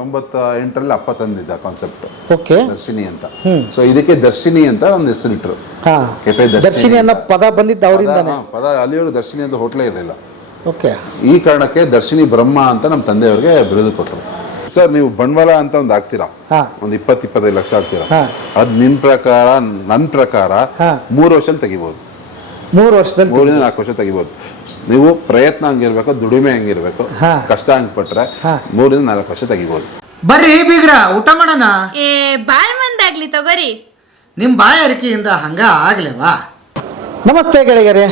98ರಲ್ಲಿ ಅಪ್ಪ ತಂದಿದ್ದ concept okay Darshini ಅಂತ. ಸೊ ಇದಕ್ಕೆ ದರ್ಶಿನಿ ಅಂತ ಒಂದು ಹೆಸರಿಟ್ರು. ಕೆಫೆ ದರ್ಶಿನಿ ಅನ್ನೋ ಪದ ಬಂದಿದ್ದು ಅವರಿಂದಾನೆ. ಪದ ಅಲ್ಲಿವರೆಗೂ ದರ್ಶಿನಿ ಅಂತ ಹೋಟ್ಲೇ ಇರಲಿಲ್ಲ. ಓಕೆ, ಈ ಕಾರಣಕ್ಕೆ ದರ್ಶಿನಿ ಬ್ರಹ್ಮ ಅಂತ ನಮ್ಮ ತಂದೆಯವ್ರಿಗೆ ಬಿರುದು ಕೊಟ್ಟರು. ಸರ್ ನೀವು ಬಂಡವಾಳ ಅಂತ ಒಂದು ಹಾಕ್ತೀರಾ, ಒಂದು 20-25 ಲಕ್ಷ ಹಾಕ್ತೀರಾ, ಅದ್ ನಿನ್ ಪ್ರಕಾರ ನನ್ನ ಪ್ರಕಾರ 3 ವರ್ಷ ತೆಗಿಬಹುದು. 3 ವರ್ಷದಲ್ಲಿ 3ರಿಂದ 4 ವರ್ಷ ತೆಗಿಬಹುದು. ನೀವು ಪ್ರಯತ್ನ ಹಂಗಿರ್ಬೇಕು, ದುಡಿಮೆ ಹಂಗಿರ್ಬೇಕು, ಕಷ್ಟ ಹಂಗ್ ಪಟ್ರೆ 3ರಿಂದ 4 ವರ್ಷ ತೆಗಿಬಹುದು. ಬರ್ರಿ ಬೀಗ್ರ, ಊಟ ಮಾಡೋಣ. ಬಾಳ್ ಮಂದಾಗ್ಲಿ ತಗೋರಿ. ನಿಮ್ಮ ಬಾಯಾರಿಕೆಯಿಂದ ಹಂಗ ಆಗ್ಲೇವಾ? ನಮಸ್ತೆ ಗೆಳೆಯರೇ,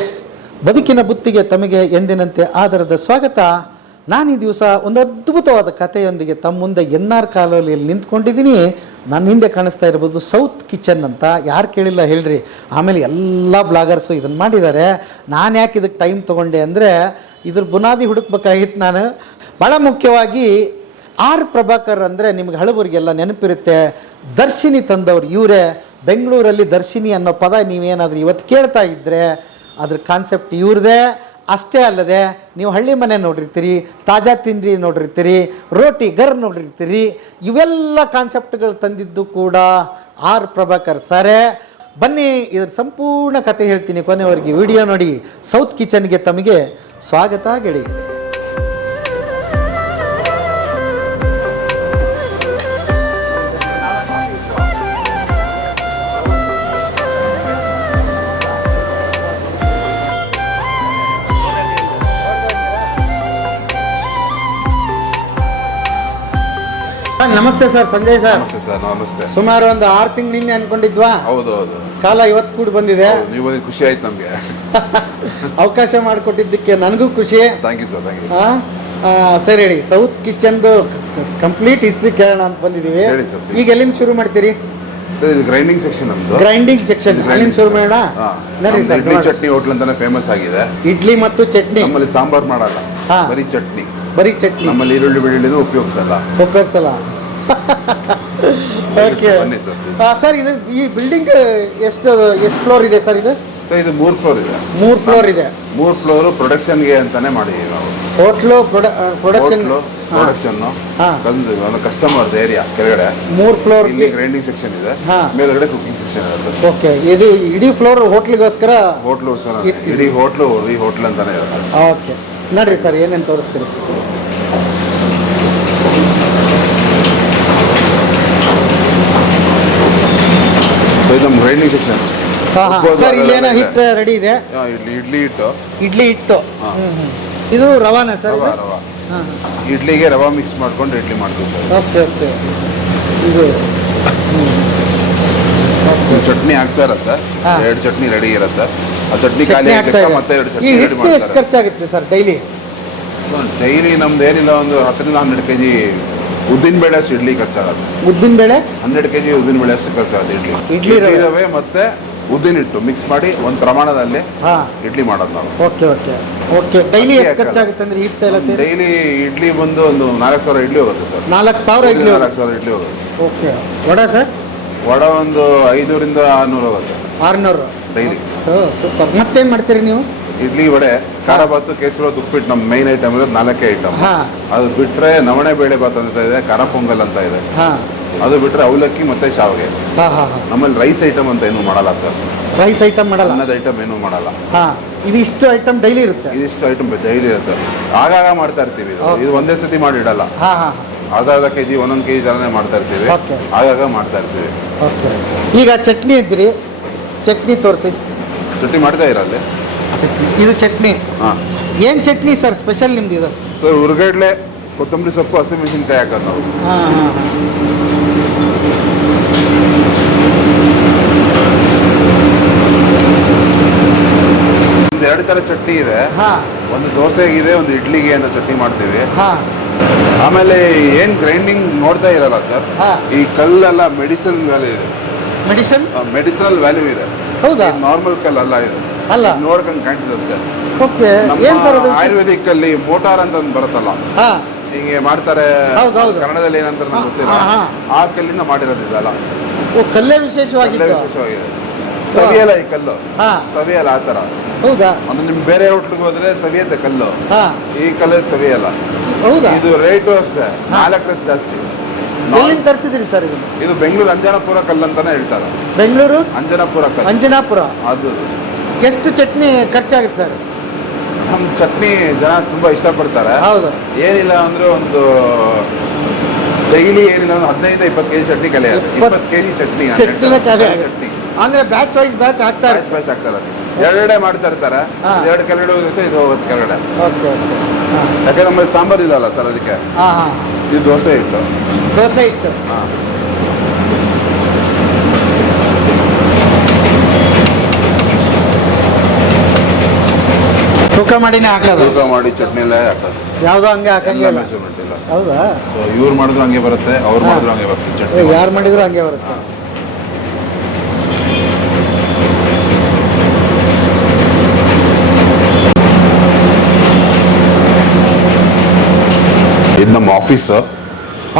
ಬದುಕಿನ ಬುತ್ತಿಗೆ ತಮಗೆ ಎಂದಿನಂತೆ ಆದರದ ಸ್ವಾಗತ. ನಾನು ಈ ದಿವಸ ಒಂದು ಅದ್ಭುತವಾದ ಕಥೆಯೊಂದಿಗೆ ತಮ್ಮ ಮುಂದೆ NR ಕಾಲೋನಿಯಲ್ಲಿ ನಿಂತ್ಕೊಂಡಿದ್ದೀನಿ. ನನ್ನ ಹಿಂದೆ ಕಾಣಿಸ್ತಾ ಇರ್ಬೋದು ಸೌತ್ ಕಿಚನ್ ಅಂತ. ಯಾರು ಕೇಳಿಲ್ಲ ಹೇಳ್ರಿ. ಆಮೇಲೆ ಎಲ್ಲ ಬ್ಲಾಗರ್ಸು ಇದನ್ನು ಮಾಡಿದ್ದಾರೆ. ನಾನು ಯಾಕೆ ಇದಕ್ಕೆ ಟೈಮ್ ತೊಗೊಂಡೆ ಅಂದರೆ ಇದ್ರ ಬುನಾದಿ ಹುಡುಕ್ಬೇಕಾಗಿತ್ತು ನಾನು. ಭಾಳ ಮುಖ್ಯವಾಗಿ ಆರ್ ಪ್ರಭಾಕರ್ ಅಂದರೆ ನಿಮ್ಗೆ ಹಳಬರಿಗೆಲ್ಲ ನೆನಪಿರುತ್ತೆ. ದರ್ಶಿನಿ ತಂದವ್ರು ಇವರೇ. ಬೆಂಗಳೂರಲ್ಲಿ ದರ್ಶಿನಿ ಅನ್ನೋ ಪದ ನೀವೇನಾದರೂ ಇವತ್ತು ಕೇಳ್ತಾ ಇದ್ದರೆ ಅದ್ರ ಕಾನ್ಸೆಪ್ಟ್ ಇವ್ರದೇ. ಅಷ್ಟೇ ಅಲ್ಲದೆ ನೀವು ಹಳ್ಳಿ ಮನೆ ನೋಡಿರ್ತೀರಿ, ತಾಜಾ ತಿಂಡಿ ನೋಡಿರ್ತೀರಿ, ರೋಟಿ ಗರ್ ನೋಡಿರ್ತೀರಿ. ಇವೆಲ್ಲ ಕಾನ್ಸೆಪ್ಟ್ಗಳು ತಂದಿದ್ದು ಕೂಡ ಆರ್ ಪ್ರಭಾಕರ್ ಸರೇ. ಬನ್ನಿ ಇದ್ರ ಸಂಪೂರ್ಣ ಕತೆ ಹೇಳ್ತೀನಿ, ಕೊನೆವರೆಗೆ ವಿಡಿಯೋ ನೋಡಿ. ಸೌತ್ ಕಿಚನ್ಗೆ ತಮಗೆ ಸ್ವಾಗತ ಗೆಳೆಯರೆ. ನಮಸ್ತೆ ಸರ್, ಸಂಜಯ್ ಸರ್. ನಮಸ್ತೆ ಸರ್. ನಮಸ್ತೆ. ಸುಮಾರು ಒಂದು 6 ತಿಂಗಳಿಂದ ಅನ್ಕೊಂಡಿದ್ವಾ. ಹೌದು ಹೌದು, ಕಾಲ ಇವತ್ತು ಕೂಡ ಬಂದಿದೆ. ನೀವು ಖುಷಿ ಆಯ್ತು ನಮಗೆ. ಅವಕಾಶ ಮಾಡಿಕೊಟ್ಟಿದ್ದಕ್ಕೆ ನನಗೂ ಖುಷಿ. Thank you sir. Thank you. ಸರಿ ಹೇಳಿ, ಸೌತ್ ಕಿಚನ್ದು ಕಂಪ್ಲೀಟ್ ಹಿಸ್ಟ್ರಿ ಕೇಳೋಣ ಅಂತ ಬಂದಿದ್ದೀವಿ. ಹೇಳಿ ಸರ್. ಈಗ ಎಲ್ಲಿಂದ ಶುರು ಮಾಡ್ತೀರಿ ಸರ್? ಇದು ಗ್ರೈಂಡಿಂಗ್ ಸೆಕ್ಷನ್ ನಮ್ದು. ಗ್ರೈಂಡಿಂಗ್ ಸೆಕ್ಷನ್ ಅಲ್ಲಿಂದ ಶುರು ಮಾಡೋಣ. ನಡಿ ಸರ್. ಇಡ್ಲಿ ಚಟ್ನಿ ಹೋಟ್ಲ್ ಅಂತಾನೆ ಫೇಮಸ್ ಆಗಿದೆ. ಇಡ್ಲಿ ಮತ್ತು ಚಟ್ನಿ. ನಮ್ಮಲ್ಲಿ ಸಾಂಬಾರ್ ಮಾಡಲ್ಲ, ಬರೀ ಚಟ್ನಿ. ಬರೀ ಚಟ್ನಿ. ನಮ್ಮಲ್ಲಿ ಈರುಳ್ಳಿ ಬೆಳ್ಳುಳ್ಳಿನೂ ಉಪಯೋಗಿಸಲ್ಲ. Okay sir. ಇದು ಈ ಬಿಲ್ಡಿಂಗ್ ಎಷ್ಟು ಫ್ಲೋರ್ ಇದೆ ಸರ್? ಇದು ಸರ್ ಇದು 3 ಫ್ಲೋರ್ ಇದೆ. 3 ಫ್ಲೋರ್ ಇದೆ. 3 ಫ್ಲೋರ್ ಪ್ರೊಡಕ್ಷನ್ಗೆ ಅಂತಾನೆ ಮಾಡಿದೀವಿ ನಾವು. ಹೋಟ್ಲು ಪ್ರೊಡಕ್ಷನ್ ಕಸ್ಟಮರ್ ಏರಿಯಾ ಕೆಳಗಡೆ 3 ಫ್ಲೋರ್ ಗ್ರೈಂಡಿಂಗ್ ಸೆಕ್ಷನ್ ಇದೆ, ಮೇಲ್ಗಡೆ ಕುಕಿಂಗ್ ಸೆಕ್ಷನ್ ಇರುತ್ತೆ. ಓಕೆ, ಇದು ಇಡೀ ಫ್ಲೋರ್ ಹೋಟ್ಲಿಗೋಸ್ಕರ. ಹೋಟ್ಲು ಸರ್, ಇಡೀ ಹೋಟ್ಲ್ ಅಂತಾನೆ ಇರುತ್ತೆ. ಓಕೆ, ನೋಡ್ರಿ ಸರ್ ಏನೇನು ತೋರಿಸ್ತೀರಿ. ಇದು ನಮ್ಮ ಗ್ರೈಂಡಿಂಗ್ ಸೆಕ್ಷನ್. ಸರ್ ಇಲ್ಲೇನೋ ಹಿಟ್ಟು ರೆಡಿ ಇದೆ. ಇಡ್ಲಿ ಹಿಟ್ಟು. ಇದು ರವಾನ ಸರ್? ರವಾ. ಇಡ್ಲಿಗೆ ರವಾ ಮಿಕ್ಸ್ ಮಾಡ್ಕೊಂಡು ಇಡ್ಲಿ ಮಾಡ್ತೀವಿ ಸರ್. Okay okay. ಇದು ಚಟ್ನಿ ಆಗ್ತಾ ಇರುತ್ತೆ. 2 ಚಟ್ನಿ ರೆಡಿ ಇರುತ್ತೆ. ಆ ಚಟ್ನಿ ಖಾಲಿ ಮತ್ತೆ 2 ಚಟ್ನಿ ರೆಡಿ ಮಾಡ್ತಾರೆ. ಎಷ್ಟು ಖರ್ಚಾಗುತ್ತೆ ಸರ್ ಡೈಲಿ? ಡೈಲಿ ನಮ್ದು ಏನಿಲ್ಲ, ಒಂದು 10ರಿಂದ 12 kg ಉದ್ದಿನ ಬೇಳೆ ಅಷ್ಟು ಇಡ್ಲಿ ಖರ್ಚಾಗುತ್ತೆ. ಉದ್ದಿನ ಬೇಳೆ 12 kg ಉದ್ದಿನ ಬೇಳೆ ಅಷ್ಟು ಖರ್ಚಾಗುತ್ತೆ. ಇಡ್ಲಿ ರವೆ ಮತ್ತೆ ಉದ್ದಿನ ಹಿಟ್ಟು ಮಿಕ್ಸ್ ಮಾಡಿ ಒಂದು ಪ್ರಮಾಣದಲ್ಲಿ ಇಡ್ಲಿ ಮಾಡೋದು ನಾವು. Okay okay okay. ಡೈಲಿ ಎಷ್ಟು ಖರ್ಚಾಗುತ್ತೆ ಅಂದ್ರೆ ಹಿಟ್ಟು ಎಲ್ಲ ಸೇರಿ? ಡೈಲಿ ಇಡ್ಲಿ ಬಂದು ಒಂದು 4000 ಇಡ್ಲಿ ಹೋಗುತ್ತೆ ಸರ್. 4000 ಇಡ್ಲಿ? 4000 ಇಡ್ಲಿ ಹೋಗುತ್ತೆ. ಓಕೆ. ವಡ ಸರ್? ವಡ ಒಂದು 500ರಿಂದ 600 ಹೋಗುತ್ತೆ. 600 ಡೈಲಿ. ಸೂಪರ್. ಮತ್ತೇನು ಮಾಡ್ತೀರಿ ನೀವು? ಇಡ್ಲಿ, ವಡೆ, ಖಾರ ಬಾತು, ಕೇಸರಿ ಬಾತು, ಉಪ್ಪಿಟ್ಟು. ನಮ್ಮ ಮೈನ್ ಐಟಮ್ ಇರೋದು 4 ಐಟಮ್. ಅದು ಬಿಟ್ರೆ ನವಣೆ ಬೇಳೆ ಬಾತ್ ಅಂತ ಇದೆ, ಖಾರ ಪೊಂಗಲ್ ಅಂತ ಇದೆ. ಅದು ಬಿಟ್ರೆ ಅವಲಕ್ಕಿ ಮತ್ತೆ ಶಾವಿಗೆ. ನಮ್ಮಲ್ಲಿ ರೈಸ್ ಐಟಮ್ ಅಂತ ಏನು ಮಾಡಲ್ಲ ಸರ್. ರೈಸ್ ಐಟಮ್ ಮಾಡಲ್ಲ? ಅನ್ನದ ಐಟಮ್ ಏನು ಮಾಡಲ್ಲ. ಇದಿಷ್ಟು ಐಟಮ್ ಡೈಲಿ ಇರುತ್ತೆ? ಇದಿಷ್ಟು ಐಟಮ್ ಡೈಲಿ ಇರುತ್ತೆ. ಆಗಾಗ ಮಾಡ್ತಾ ಇರ್ತೀವಿ. ಇದು ಒಂದೇ ಸತಿ ಮಾಡಿಡಲ್ಲ. ಅರ್ಧ ಕೆಜಿ 1 kg ಥರನೇ ಮಾಡ್ತಾ ಇರ್ತೀವಿ. ಆಗಾಗ ಮಾಡ್ತಾ ಇರ್ತೀವಿ. ಓಕೆ. ಈಗ ಚಟ್ನಿ ಇದ್ರಿ, ಚಟ್ನಿ ತೋರಿಸಿ. ಚಟ್ನಿ ಮಾಡ್ತಾ ಇರಲ್ಲಿ ಚಟ್ನಿ. ಇದು ಚಟ್ನಿ. ಏನು ಚಟ್ನಿ ಸರ್ ಸ್ಪೆಷಲ್ ನಿಮ್ದು ಇದು? ಸರ್ ಹುರ್ಗಡ್ಲೆ, ಕೊತ್ತಂಬರಿ ಸೊಪ್ಪು, ಹಸಿಮೆಣಸಿನ್ಕಾಯಿ ಹಾಕೋದು ನಾವು. ಒಂದು 2 ಥರ ಚಟ್ನಿ ಇದೆ. ಒಂದು ದೋಸೆಗಿದೆ, ಒಂದು ಇಡ್ಲಿಗೆ ಅನ್ನೋ ಚಟ್ನಿ ಮಾಡ್ತೀವಿ. ಆಮೇಲೆ ಏನ್ ಗ್ರೈಂಡಿಂಗ್ ನೋಡ್ತಾ ಇರಲ್ಲ ಸರ್, ಈ ಕಲ್ಲೆಲ್ಲ ಮೆಡಿಸಿನ್ ವ್ಯಾಲ್ಯೂ ಇದೆ. ಮೆಡಿಸಿನಲ್ ವ್ಯಾಲ್ಯೂ ಇದೆ. ಹೌದಾ? ನಾರ್ಮಲ್ ಕಲ್ ಅಲ್ಲ ಇದು. ಅಲ್ಲ, ನೋಡ್ಕೊಂಡ್ ಕಾಣಿಸಿದೆ ಅಷ್ಟೇ. ಓಕೆ. ಆಯುರ್ವೇದಿಕ್ ಅಲ್ಲಿ ಮೋಟಾರ್ ಅಂತ ಬರುತ್ತಲ್ಲ, ಹಿಂಗೆ ಮಾಡ್ತಾರೆ. ಕನ್ನಡದಲ್ಲಿ ಏನಂತ ಗೊತ್ತಿಲ್ಲ. ಆ ಕಲ್ಲಿಂದ ಮಾಡಿರೋದಿದಲ್ಲ. ಕಲ್ಲೇ ವಿಶೇಷವಾಗಿದೆ. ಸವಿಯಲ್ಲ ಈ ಕಲ್ಲು. ಹಾ. ಸವಿಯಲ್ಲ ಆ ಥರ. ಹೌದಾ? ಅಂದ್ರೆ ನಿಮ್ ಬೇರೆ ಹೋಟ್ಲಿಗೆ ಹೋದ್ರೆ ಸವಿಯತ್ತೆ ಕಲ್ಲು. ಹಾ. ಈ ಕಲ್ಲಲ್ಲಿ ಸವಿಯಲ್ಲ. ಹೌದಾ? ಇದು ರೇಟು ಅಷ್ಟೇ 4 ಜಾಸ್ತಿ. ಎಲ್ಲಿಂದ ತರಿಸಿದ್ರಿ ಸರ್ ಇದು? ಇದು ಬೆಂಗಳೂರು ಅಂಜನಾಪುರ ಕಲ್ಲು ಅಂತಾನೆ ಹೇಳ್ತಾರೆ. ಬೆಂಗಳೂರು ಅಂಜನಾಪುರ ಕಲ್ಲು. ಅಂಜನಾಪುರ. ಅದು ಎಷ್ಟು ಚಟ್ನಿ ಖರ್ಚಾಗುತ್ತೆ ಸರ್? ನಮ್ಮ ಚಟ್ನಿ ಜನ ತುಂಬಾ ಇಷ್ಟಪಡ್ತಾರೆ. ಹೌದು. ಏನಿಲ್ಲ ಅಂದ್ರೆ ಒಂದು ಡೈಲಿ ಏನಿಲ್ಲ ಒಂದು 15-20 ಕೆಜಿ ಚಟ್ನಿ ಕಲಿಯೋದು. 20 ಕೆಜಿ ಚಟ್ನಿ ಚಟ್ನಿ ಅಂದ್ರೆ ಬ್ಯಾಚ್ ವೈಸ್ ಬ್ಯಾಚ್ ಹಾಕ್ತಾರೆ. ಬ್ಯಾಚ್ ಆಗ್ತಾರೆ. ಎರಡೆರಡೆ ಮಾಡ್ತಾ ಇರ್ತಾರೆ. ಹಾ. 2 ಕೆಳಗಡೆ ಹೋದ್ರೆ ಸಹ ಇದು ಹೋಗುತ್ತೆ ಕೆಳಗಡೆ. Okay okay. ಯಾಕಂದ್ರೆ ನಮ್ಮಲ್ಲಿ ಸಾಂಬಾರು ಇಲ್ಲಲ್ಲ ಸರ್, ಅದಕ್ಕೆ. ಹಾಂ ಹಾಂ. ಇದು ದೋಸೆ ಇಟ್ಟು. ದೋಸೆ ಇಟ್ಟು. ಹಾಂ. ತೂಕ ಮಾಡಿನೇ ಹಾಕೋದು? ತೂಕ ಮಾಡಿ ಚಟ್ನಿ ಎಲ್ಲ ಹಾಕೋದು. ಯಾವುದೋ ಹಂಗೆ ಹಾಕಂಗಿಲ್ಲ. ಮೆಜರ್ಮೆಂಟ್ ಇಲ್ಲ. ಹೌದಾ? ಸೊ ಇವ್ರು ಮಾಡಿದ್ರು ಹಂಗೆ ಬರುತ್ತೆ, ಅವ್ರು ಮಾಡಿದ್ರು ಹಂಗೆ ಬರುತ್ತೆ ಚಟ್ನಿ. ಯಾರು ಮಾಡಿದ್ರು ಹಂಗೆ ಬರುತ್ತೆ. ಇದು ನಮ್ಮ ಆಫೀಸ್.